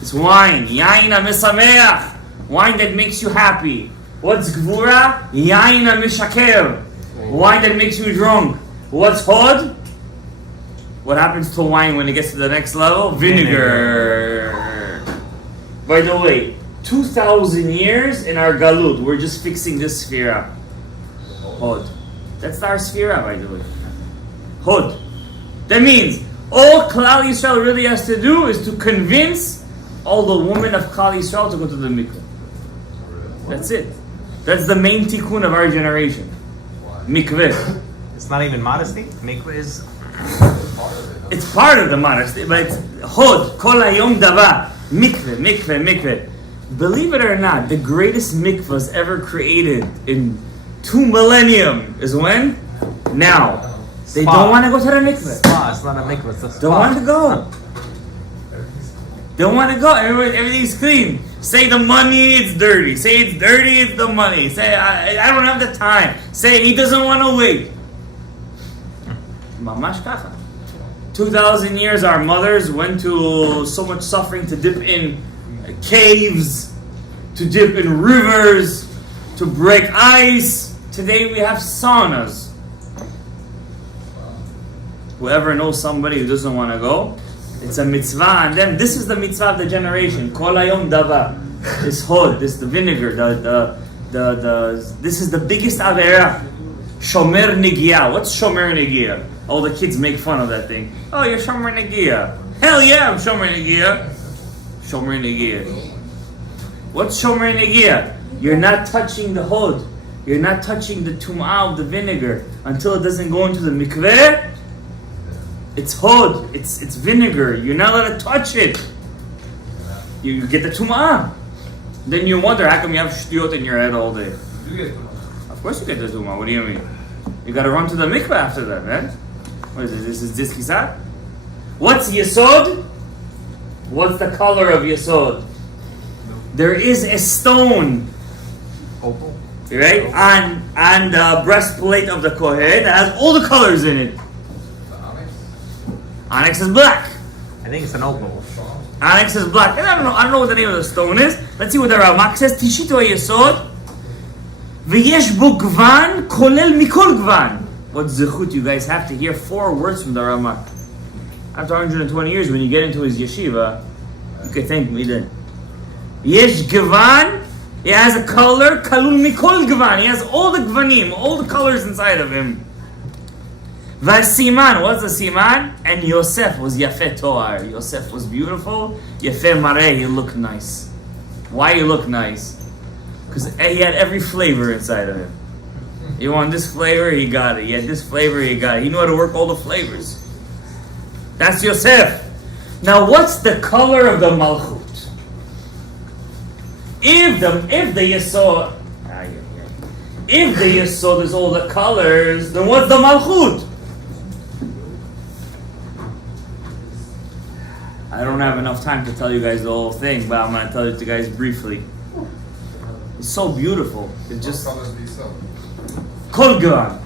It's wine. Yain ha-mesameach. Wine that makes you happy. What's gvura? Yain ha-mishaker. Wine that makes you drunk. What's hod? What happens to wine when it gets to the next level? Vinegar. By the way, 2,000 years in our galut, we're just fixing this sphera. Hod. That's our sphera, by the way. Hod. That means all Klal Yisrael really has to do is to convince all the women of Klal Yisrael to go to the mikveh. That's it. That's the main tikkun of our generation. Mikveh. It's not even modesty. Mikveh is. It's part of the modesty, but it's hod, kol hayom dava, mikveh. Believe it or not, the greatest mikvahs ever created in 2 millennium is when? Now. They Spa. don't want to go to the mikveh. Spa. It's not a mikveh. It's a spa. Don't want to go. Don't want to go. Everything's clean. Say the money, it's dirty. Say it's dirty, it's the money. Say I don't have the time. Say he doesn't want to wait. Mamash kacha. 2,000 years our mothers went to so much suffering to dip in caves, to dip in rivers, to break ice. Today we have saunas. Whoever knows somebody who doesn't want to go, it's a mitzvah on them. This is the mitzvah of the generation. Kol hayom dava. This hod, this the vinegar, this is the biggest avera. Shomer negia. What's shomer negia? All the kids make fun of that thing. Oh, you're shomer negia. Hell yeah, I'm shomer negia. Shomer negia. What's shomer negia? You're not touching the hod. You're not touching the tum'ah of the vinegar until it doesn't go into the mikveh. It's hod. It's vinegar. You're not allowed to touch it. You get the tum'ah. Then you wonder how come you have shtiyot in your head all day. You get Of course you get the tum'ah. What do you mean? You got to run to the mikveh after that, man. What is this? This is diskisat? What's yesod? What's the color of yesod? There is a stone, Opal. right, on the breastplate of the kohen that has all the colors in it. The onyx. Onyx is black. I think it's an opal. Onyx is black. And I don't know what the name of the stone is. Let's see what the Ramak says. Tishito yesod. V'yesh bo gvan kolel mikol gvan. What zechut you guys have to hear 4 words from the Ramak. After 120 years, when you get into his yeshiva, you can thank me then. Yesh gvan. He has a color. Kalul mikol gvan. He has all the gvanim, all the colors inside of him. Vasiman, what's the siman? And Yosef was Yafeh Toar. Yosef was beautiful. Yafeh Mareh, he looked nice. Why he looked nice? Because he had every flavor inside of him. You want this flavor, he got it. He had this flavor, he got it. He knew how to work all the flavors. That's Yosef. Now, what's the color of the Malchut? If the Yesod, if the Yesod is all the colors, then what's the Malchut? I don't have enough time to tell you guys the whole thing, but I'm going to tell it to you guys briefly. It's so beautiful. It's just What colors do you sell? Kol Gvan.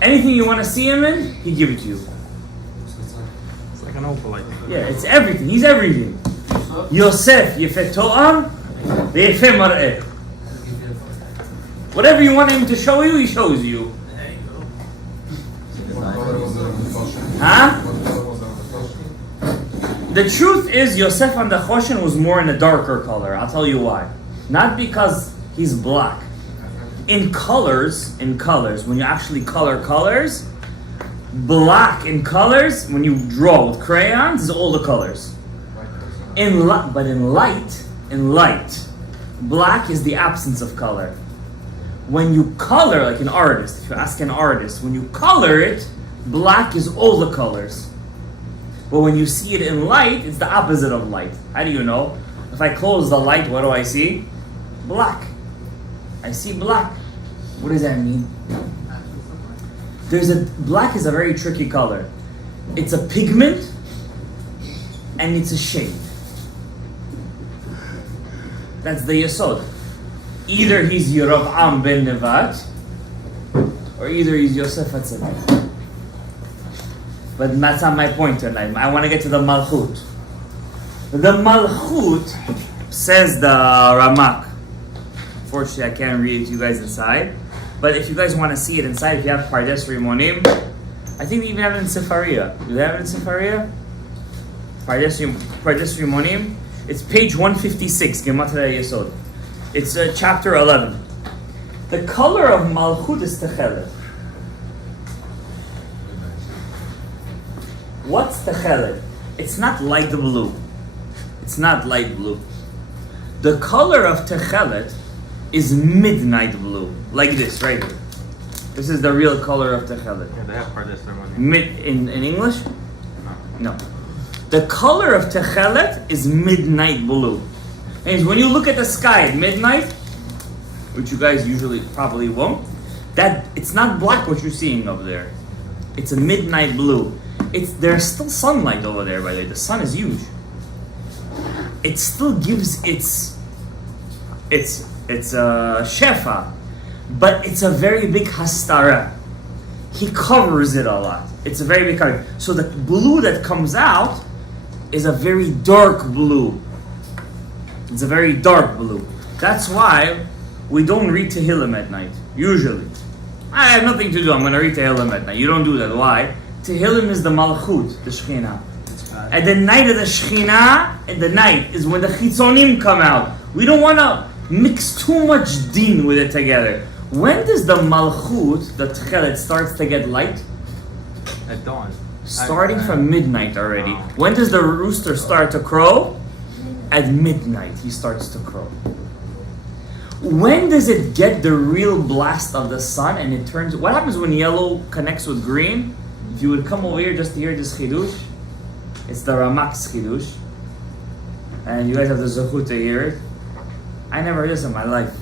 Anything you want to see him in, he give it to you. It's like an opal, I think. Yeah, it's everything. He's everything. Yosef, Yefet To'am, Yefet Mar'eh. Whatever you want him to show you, he shows you. What color was it on the Choshen? Huh? What color was it on the Choshen? The truth is, Yosef on the Choshen was more in a darker color. I'll tell you why. Not because he's black. In colors, when you actually color colors, black in colors, when you draw with crayons, is all the colors. But in light, black is the absence of color. When you color, like an artist, if you ask an artist, when you color it, black is all the colors. But when you see it in light, it's the opposite of light. How do you know? If I close the light, what do I see? Black. I see black. What does that mean? Black is a very tricky color. It's a pigment and it's a shade. That's the yesod. Either he's Yerav'am ben Nevat, or either he's Yosef HaTzadik. But that's not my point tonight. I want to get to the Malchut. The Malchut, says the Ramak. Unfortunately, I can't read it to you guys inside. But if you guys want to see it inside, if you have Pardes Rimonim, I think we even have it in Sefaria. Do they have it in Sefaria? Pardes Rimonim. It's page 156, Gematria Yesod. It's chapter 11. The color of Malchut is Techelet. What's Techelet? It's not light blue. It's not light blue. The color of Techelet is midnight blue. Like this, right here. This is the real color of Techelet. Yeah, they have Pardes ceremony. In English? No. The color of Techelet is midnight blue. And when you look at the sky at midnight, which you guys usually probably won't, that it's not black what you're seeing up there. It's a midnight blue. There's still sunlight over there, by the way. The sun is huge. It still gives its shefa, but it's a very big hastara. He covers it a lot. It's a very big cover. So the blue that comes out is a very dark blue. It's a very dark blue. That's why we don't read Tehillim at night, usually. I have nothing to do, I'm going to read Tehillim at night. You don't do that. Why? Tehillim is the Malchut, the Shekhinah. At the night of the Shekhinah, at the night is when the Chitzonim come out. We don't want to mix too much din with it together. When does the Malchut, the Tchelet, starts to get light? At dawn. Starting from midnight already. When does the rooster start to crow? At midnight he starts to crow. When does it get the real blast of the sun and it turns... What happens when yellow connects with green? If you would come over here just to hear this chidush, it's the Ramak's chidush. And you guys have the zechut to hear it. I never heard this in my life.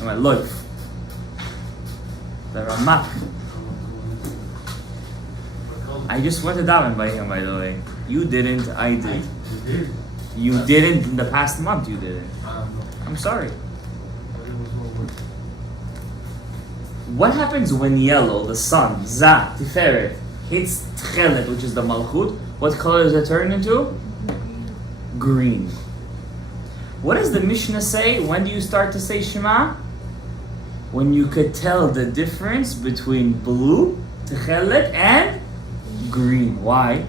In my life. The Ramak. I just went to daven by him, by the way. You didn't, I did. You didn't in the past month, you didn't. I'm sorry. What happens when yellow, the sun, Zah, Tiferet, hits Tchelet, which is the Malchut? What color does it turn into? Green. What does the Mishnah say? When do you start to say Shema? When you could tell the difference between blue, Tchelet, and green. Why?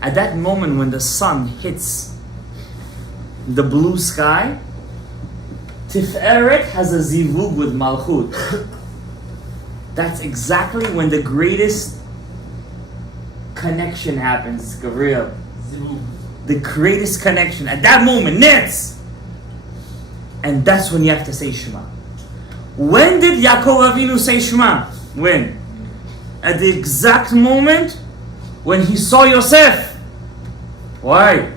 At that moment when the sun hits the blue sky, Tiferet has a zivug with Malchut. That's exactly when the greatest connection happens, Gabriel. The greatest connection. At that moment, Netz! And that's when you have to say Shema. When did Yaakov Avinu say Shema? When? At the exact moment when he saw Yosef. Why?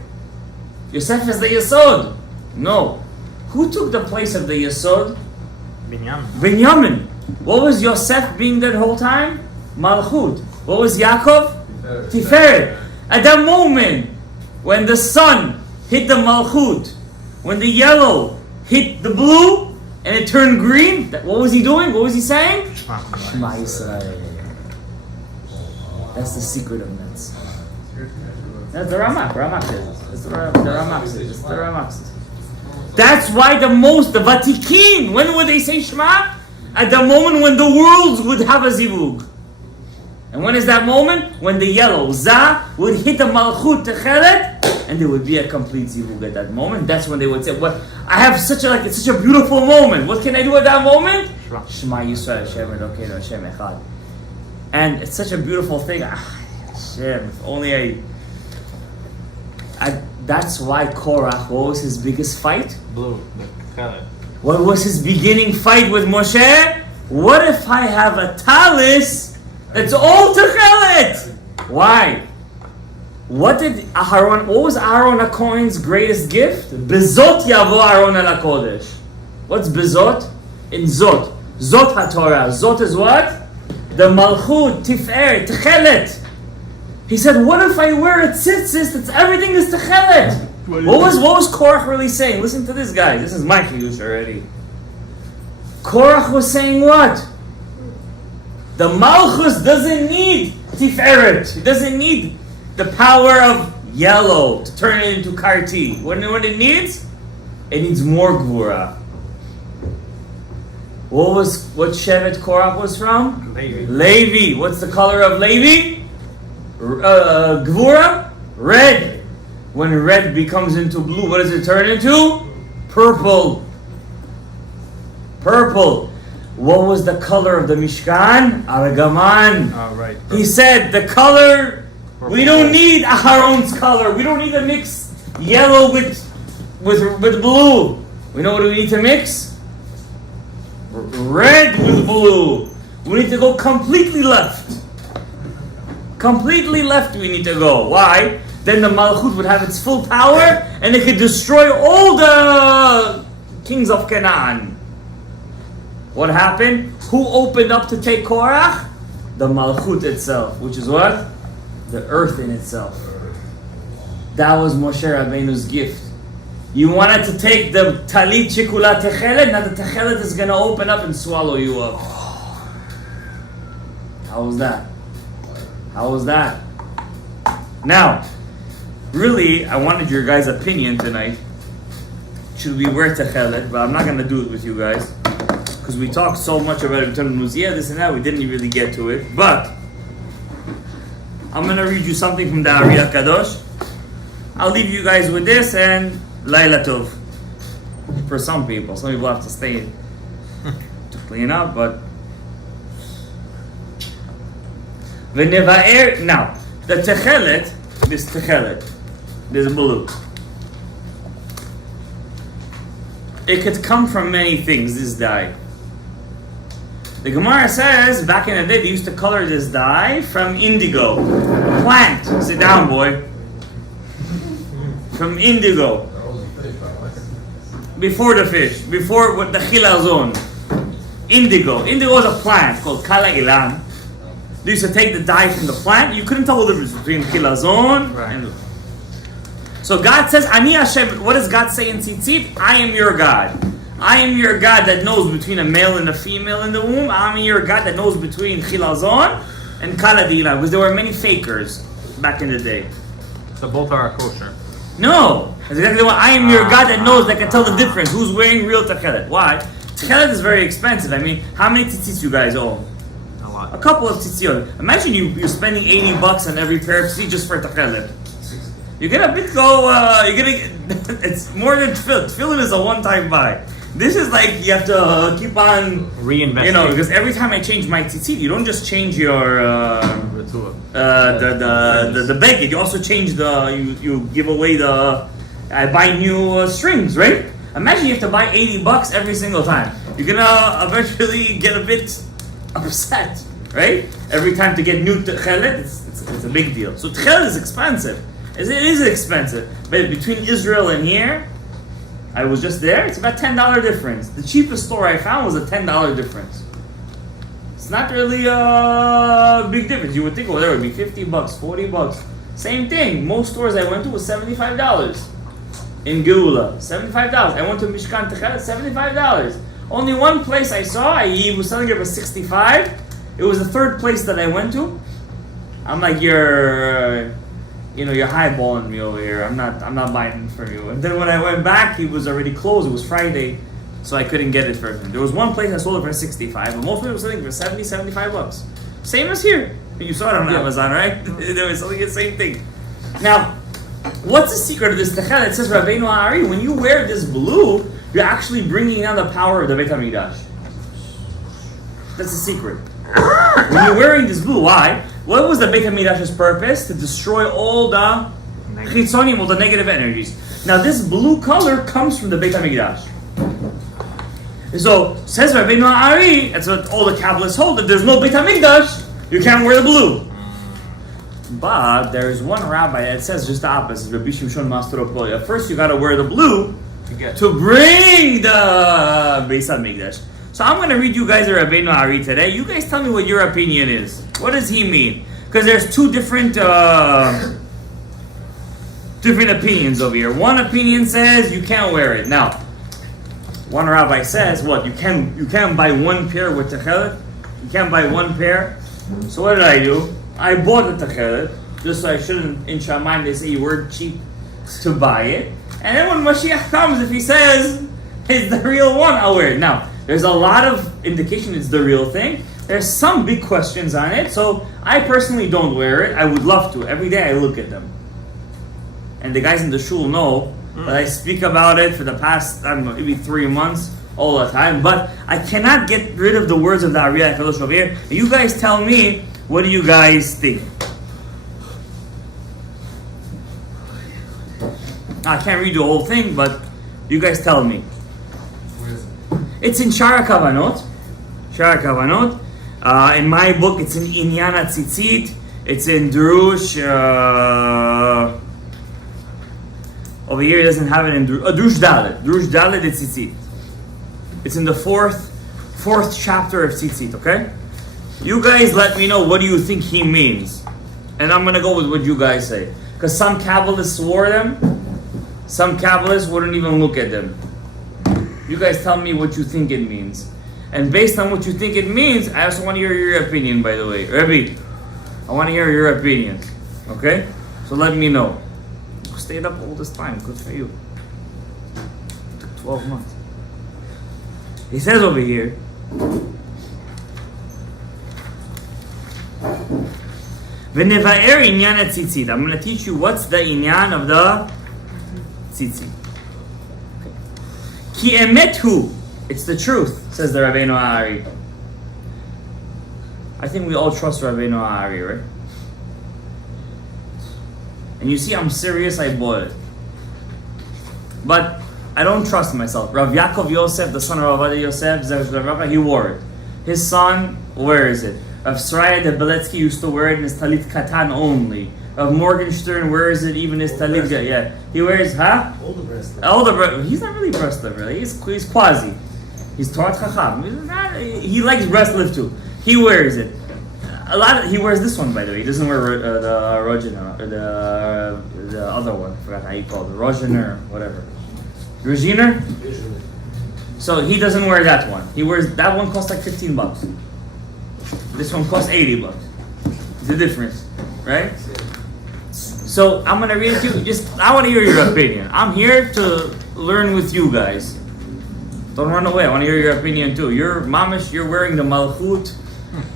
Yosef is the Yesod. No. Who took the place of the Yesod? Binyamin. What was Yosef being that whole time? Malchut. What was Yaakov? Tiferet. At that moment, when the sun hit the Malchut, when the yellow hit the blue, and it turned green, what was he doing? What was he saying? Shema Yisrael. That's the secret of Netz. That's the Ramak. Ramak says. It's the Ramak says. It's the Ramak says. That's why the Vatikin, when would they say Shema? At the moment when the worlds would have a zivug. And when is that moment? When the yellow, Zah, would hit the Malchut Techelet, and there would be a complete zivug at that moment. That's when they would say, "What? I have it's such a beautiful moment. What can I do at that moment?" Shema Yisrael Hashem Elokeinu Hashem Echad. And it's such a beautiful thing. Hashem, if only that's why Korach, what was his biggest fight? Blue, the Tchelet. What was his beginning fight with Moshe? What if I have a talis that's all Techelet? Why? What was Aaron HaKohen's greatest gift? Bezot yavo Aaron al HaKodesh. What's Bezot? In Zot. Zot HaTorah. Zot is what? The Malchut, Tiferet, Techelet. He said, what if I wear a tzitzis that's everything is Techelet? What was Korach really saying? Listen to this, guys. This is my chidush already. Korach was saying what? The Malchus doesn't need Tiferet. It doesn't need the power of yellow to turn it into Karti. What it needs? It needs more Gvura. What Shevet Korach was from? Levi. What's the color of Levi? Gvura? Red. When red becomes into blue, what does it turn into? Purple. Purple. What was the color of the Mishkan? Argaman. Oh, right. He said the color, we don't need Aharon's color. We don't need to mix yellow with blue. We know what we need to mix? Red with blue. We need to go completely left. Completely left we need to go. Why? Then the Malchut would have its full power and it could destroy all the kings of Canaan. What happened? Who opened up to take Korach? the Malchut itself, which is what? The earth in itself. That was Moshe Rabbeinu's gift. You wanted to take the talit shikula techelet, now the techelet is going to open up and swallow you up. How was that? How was that? Now, really, I wanted your guys' opinion tonight. Should we wear techelet? But I'm not going to do it with you guys. Because we talked so much about it in terms of Muzia, this and that, we didn't really get to it. But, I'm going to read you something from the Ari HaKadosh. I'll leave you guys with this and Laila Tov. For some people have to stay to clean up, but now, the techelet, this blue. It could come from many things, this dye. The Gemara says, back in the day, they used to color this dye from indigo. A plant. Sit down, boy. From indigo. Before the fish. Before what the chilazon. Indigo. Indigo is a plant called kala ilan. They used to take the dye from the plant. You couldn't tell the difference between chilazon and... So God says, Ani Hashem. What does God say in Tzitzit? I am your God. I am your God that knows between a male and a female in the womb. I am your God that knows between chilazon and kala ilan. Because there were many fakers back in the day. So both are kosher. No, that's exactly what I am your God that knows, that can tell the difference. Who's wearing real techelet? Why? Techelet is very expensive. I mean, how many tzitzit you guys own? A lot. A couple of tzitzit. Imagine you're spending $80 on every pair of tzitzit just for techelet. You're gonna it's more than tefillin. Tefillin is a one-time buy. This is like you have to keep on reinvesting. You know, because every time I change my tzitzit, you don't just change your the baggage. You also change you give away I buy new strings, right? Imagine you have to buy $80 every single time. You're gonna eventually get a bit upset, right? Every time to get new techelet, it's a big deal. So techelet is expensive. It is expensive, but between Israel and here, I was just there. It's about $10 difference. The cheapest store I found was a $10 difference. It's not really a big difference. You would think, there would be $50, $40. Same thing. Most stores I went to was $75. In Geula, $75. I went to Mishkan Techelet, $75. Only one place I saw, he was selling it for $65. It was the third place that I went to. I'm like, you're highballing me over here. I'm not buying it for you. And then when I went back, he was already closed. It was Friday, so I couldn't get it for him. There was one place I sold it for $65, but most people were selling it for $70, $75. Same as here. You saw it on Amazon, right? They were selling the same thing. Now, what's the secret of this techelet? It says Rabbeinu Ari, when you wear this blue, you're actually bringing down the power of the Beit HaMikdash. That's the secret. When you're wearing this blue, why? What was the Beit HaMikdash's purpose? To destroy all the chitzonim, all the negative energies. Now this blue color comes from the Beit HaMikdash. So, says Rabbeinu Ari, that's what all the Kabbalists hold, that there's no Beit HaMikdash, you can't wear the blue. But there's one rabbi that says just the opposite, Rabbi Shimshon Master Opolia. First you gotta wear the blue to bring the Beit HaMikdash. So I'm going to read you guys a Rabbeinu Ari today. You guys tell me what your opinion is. What does he mean? Because there's two different opinions over here. One opinion says you can't wear it. Now, one rabbi says, what? You can't buy one pair with techelet? You can't buy one pair? So what did I do? I bought the techelet, just so I shouldn't, in Shamayim, they say you were cheap to buy it. And then when Mashiach comes, if he says it's the real one, I'll wear it. Now, there's a lot of indication it's the real thing. There's some big questions on it. So I personally don't wear it. I would love to. Every day I look at them. And the guys in the shul know that I speak about it for the past, I don't know, maybe 3 months, all the time. But I cannot get rid of the words of the Ari HaKadosh over here. You guys tell me, what do you guys think? I can't read the whole thing, but you guys tell me. It's in Shara Kavanot. In my book, it's in Inyan HaTzitzit. It's in Drush. Over here, it doesn't have it in Drush Dalet. Drush Dalet, it's Tzitzit. It's in the fourth chapter of Tzitzit, okay? You guys let me know, what do you think he means? And I'm going to go with what you guys say. Because some Kabbalists swore them. Some Kabbalists wouldn't even look at them. You guys tell me what you think it means. And based on what you think it means, I also want to hear your opinion, by the way. Rebbe, I want to hear your opinion. Okay? So let me know. You stayed up all this time. Good for you. It took 12 months. He says over here, V'nevaer inyan tzitzit. I'm going to teach you what's the inyan of the tzitzit. Okay. Ki emet hu. It's the truth, says the Rabbeinu Ari. I think we all trust Rabbeinu Ari, right? And you see, I'm serious, I bought it. But I don't trust myself. Rav Yaakov Yosef, the son of Rav Adi Yosef, he wore it. His son wears it. Rav Sraya de Beletsky used to wear it in his talit katan only. Rav Morgenstern wears it even his talit. Yeah, he wears, huh? Older breastplate. He's not really breastlift, really. He's quasi. He's Torah Chacham. He likes breastlift too. He wears it. He wears this one, by the way. He doesn't wear the Rojana or the other one. I forgot how you call it. The Rojaner, whatever. Reginer? So he doesn't wear that one. He wears that one. Costs like $15. This one costs $80. The difference, right? So I'm gonna read it to you. I want to hear your opinion. I'm here to learn with you guys. Don't run away. I want to hear your opinion too. You're mamish. You're wearing the malchut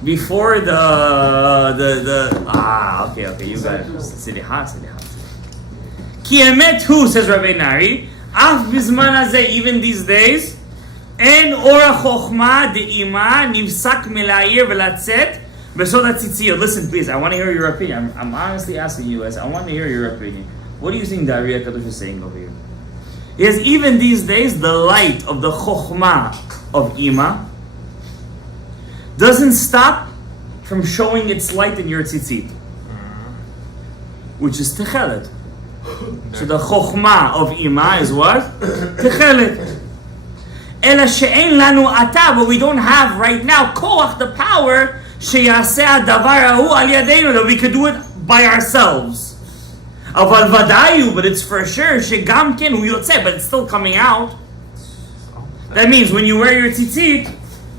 before the. Okay. You guys. Siliha. Ki emet hu, says Rabbi Nari. Af bizman hazeh, even these days. En ora chochma de'ima nivsak melayir velatzet besod hatzitziyot. Listen, please. I want to hear your opinion. I'm honestly asking you guys. I want to hear your opinion. What do you think the Ari HaKadosh is saying over here? Is even these days the light of the chokhmah of Ima doesn't stop from showing its light in your tzitzit, which is techelet. So the chokhmah of Ima is what? Techelet. Ela she'en lanu ata, but we don't have right now koach, the power sheyaseh hadavar hahu al yadeinu, that we could do it by ourselves. Aval vadayu, but it's for sure shegam ken hu yotzeh, but it's still coming out. That means when you wear your tzitzit,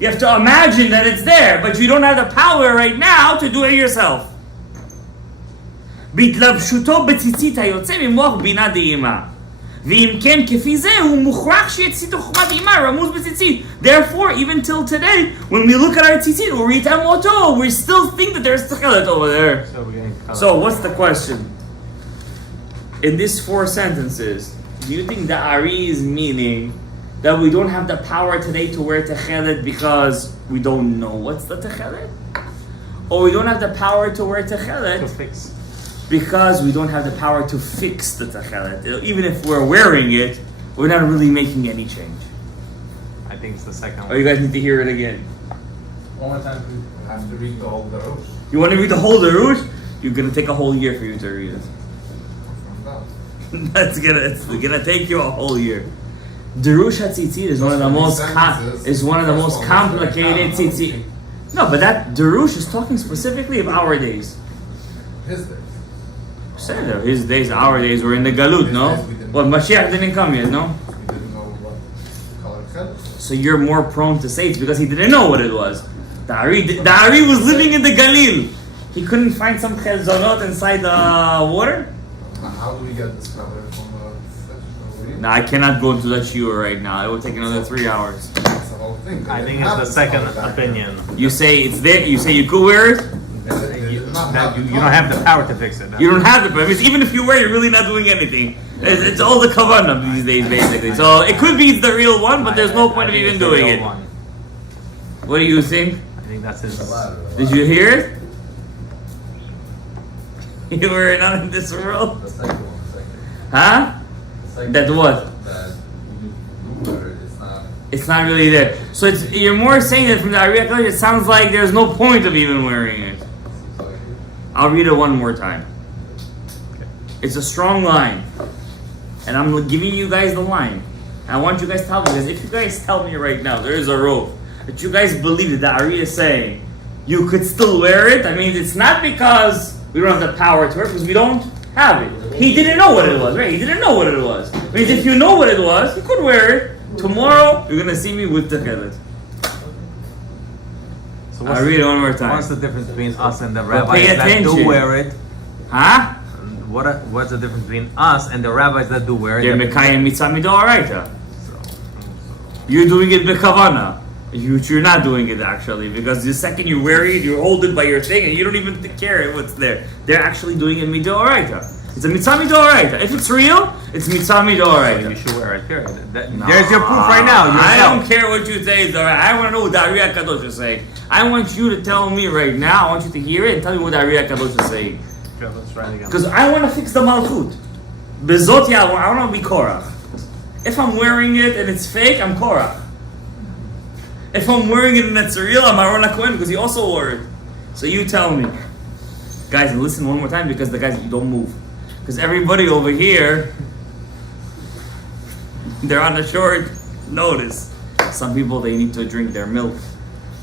you have to imagine that it's there, but you don't have the power right now to do it yourself. בהתלבשותו בציצית היוצא ממוח בינה דאימה. ואם כן, כפי זה, הוא מוכרח שיהיה ציצית חוכמה דאימה, רמוז בציצית. Therefore, even till today, when we look at our tzitzit, or ritam oto, we still think that there's techelet over there. So what's the question? In these 4 sentences, do you think the Ari is meaning that we don't have the power today to wear techelet because we don't know what's the techelet? Or we don't have the power to wear techelet because we don't have the power to fix the techelet? Even if we're wearing it, we're not really making any change. I think it's the second one. Oh, you guys need to hear it again. One more time, please. I have to read the whole Darosh. You want to read the whole Darush? You're going to take a whole year for you to read it. It's gonna take you a whole year. Darush HaTzitzit is one of the most complicated tzitzit. No, but that Darush is talking specifically of our days. His days. Said there, his days, our days, were in the Galut, no? Well, Mashiach didn't come yet, no? We didn't know what color it had. So you're more prone to say it's because he didn't know what it was. The Ari was living in the Galil. He couldn't find some chezonot inside the water? How do we get this color from the No, I cannot go into that shiur right now. It will take another 3 hours. That's the whole thing. I think it's the second opinion. You say it's there. You say you could wear it. You don't have the power to fix it. You don't have the purpose. Even if you wear it, you're really not doing anything. It's all the kavanah these days, basically. So it could be the real one, but there's no point of even doing it. What do you think? I think that's his. Did you hear it? You were not in this world? The second one. Huh? That what? It's not really there. So you're more saying that from the Ari HaKadosh, it sounds like there's no point of even wearing it. I'll read it one more time. It's a strong line. And I'm giving you guys the line. I want you guys to tell me, because if you guys tell me right now, there is a rove, that you guys believe that the Ari is saying you could still wear it. I mean, it's not because we don't have the power to wear it, because we don't have it. He didn't know what it was, right? He didn't know what it was. I mean, if you know what it was, you could wear it. Tomorrow, you're going to see me with techelet. So I'll read it one more What's time. the difference between us and the But rabbis pay that do attention. wear it? Huh? What's the difference between us and the rabbis that do wear it? They're mekayim mitzvah midoraita. You're doing it bekavana. You're not doing it actually, because the second you wear it, you hold it by your thing, and you don't even care what's there. They're actually doing it midoraita. It's a mitzvah midoraita. If it's real, it's mitzvah So you midoraita. should wear it. Period. There's your proof right now. I yourself. don't care what you say. I want to know what the Ariya Kadosh is saying. I want you to tell me right now. I want you to hear it and tell me what the Ariya Kadosh is saying. Okay, let's try it again. Because I want to fix the malchut. Bezot I want to be Korach. If I'm wearing it and it's fake, I'm Korach. If I'm wearing it and it's real, I'm Aaron HaKohen because he also wore it. So you tell me. Guys, and listen one more time because the guys, you don't move. Because everybody over here, they're on a short notice. Some people, they need to drink their milk,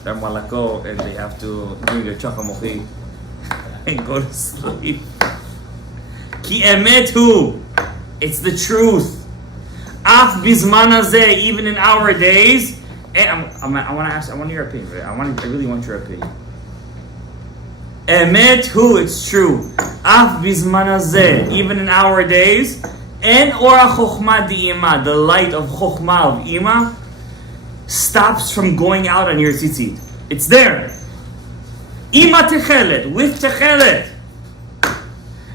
their malako, and they have to drink their chakamochi and go to sleep. Ki emet hu. It's the truth. Af bizman hazeh, even in our days. And I want to ask. I want your opinion. Right? I really want your opinion. Emet hu. It's true. Af bizman hazeh, even in our days. En ora chokhmah di'ima, the light of chokhmah of ima, stops from going out on your tzitzit. It's there. Ima techelet, with techelet.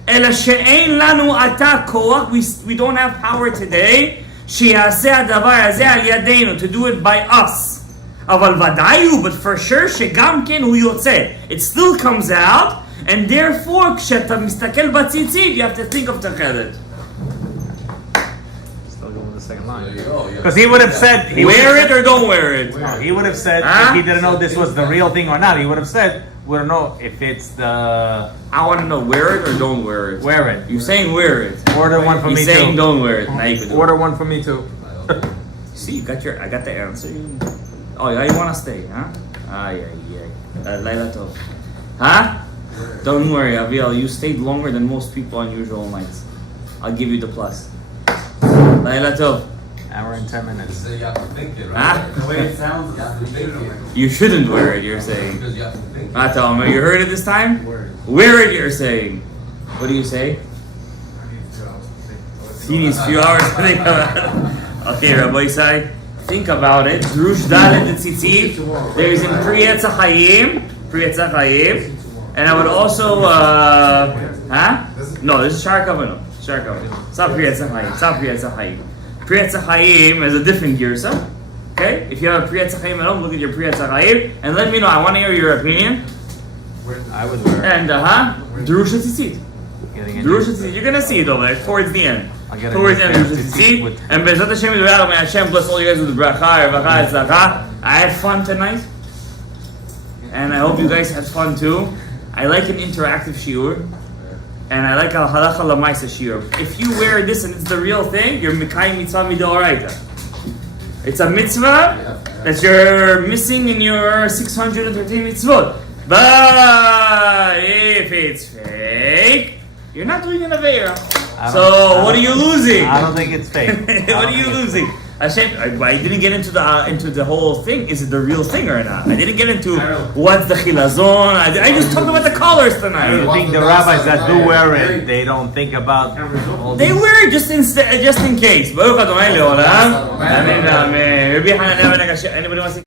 Ela she'ein lanu ata koach, we don't have power today. She'yaseh hadavar hazeh al yadeinu, to do it by us. Aval vadayu, but for sure, shegam ken hu yotzeh. It still comes out, and therefore, kshe'ta mistakel batzitzit, you have to think of techelet. Still going with the second line. There you go. Because he would have said, Wear it or don't wear it. No, he would have said Huh? if he didn't know this was the real thing or not. He would have said, we don't know if it's the I want to know, wear it or don't wear it. wear it. You're saying wear it. Order one for He's me saying too. don't wear it. Now you can do Order one for me too. it. See, I got the answer. Oh, yeah, you want to stay, huh? Ay. Laila tov. Huh? Don't worry, Aviel. You stayed longer than most people on usual nights. I'll give you the plus. Laila tov. Hour and 10 minutes. So you have to think it, Huh? right? The way it sounds, You have to think it. You shouldn't wear it, you're saying. Because you have to think it. I tell him, you heard it this time? Wear it, you're saying. What do you say? He needs a few hours to think about it. Okay, Rabbi Isai, think about it. Drush Dalet and Tzitzit. There is in Priyat Zachayim. And I would also, huh? No, this is Shar Kavanah. Shar Kavanah. It's not Priyat Zachayim. It's not Priyat Zachayim. Priyat Zachayim is a different girsa. Okay? If you have a Priyat Zachayim at home, look at your Priyat Zachayim and let me know. I want to hear your opinion. I would wear it. And, Drush and Tzitzit. Getting a Drush new- and Tzitzit. You're going to see it over there towards the end. I'll get a Towards new the end, pair Drush of and tzitzit Tzitzit. with- And Bezat Hashem, may Hashem bless all you guys with bracha, revacha, etzlacha. I had fun tonight. And I hope you guys had fun too. I like an interactive shiur. And I like a halacha lamaisa shiur. If you wear this and it's the real thing, you're mikayim mitzvah midoraita. It's a mitzvah that you're missing in your 613 mitzvot. But if it's fake, you're not doing an aveira. So what are you losing? I don't think it's fake. What are you losing? Hashem, I didn't get into the whole thing. Is it the real thing or not? I didn't get into what's the chilazon. I just talked about the colors I tonight. don't think the rabbis that do wear it, they don't think about all They these. wear it just in case. Baruch Adonai leolam. Amen. Amen. Rabbi Hanan, anybody wants to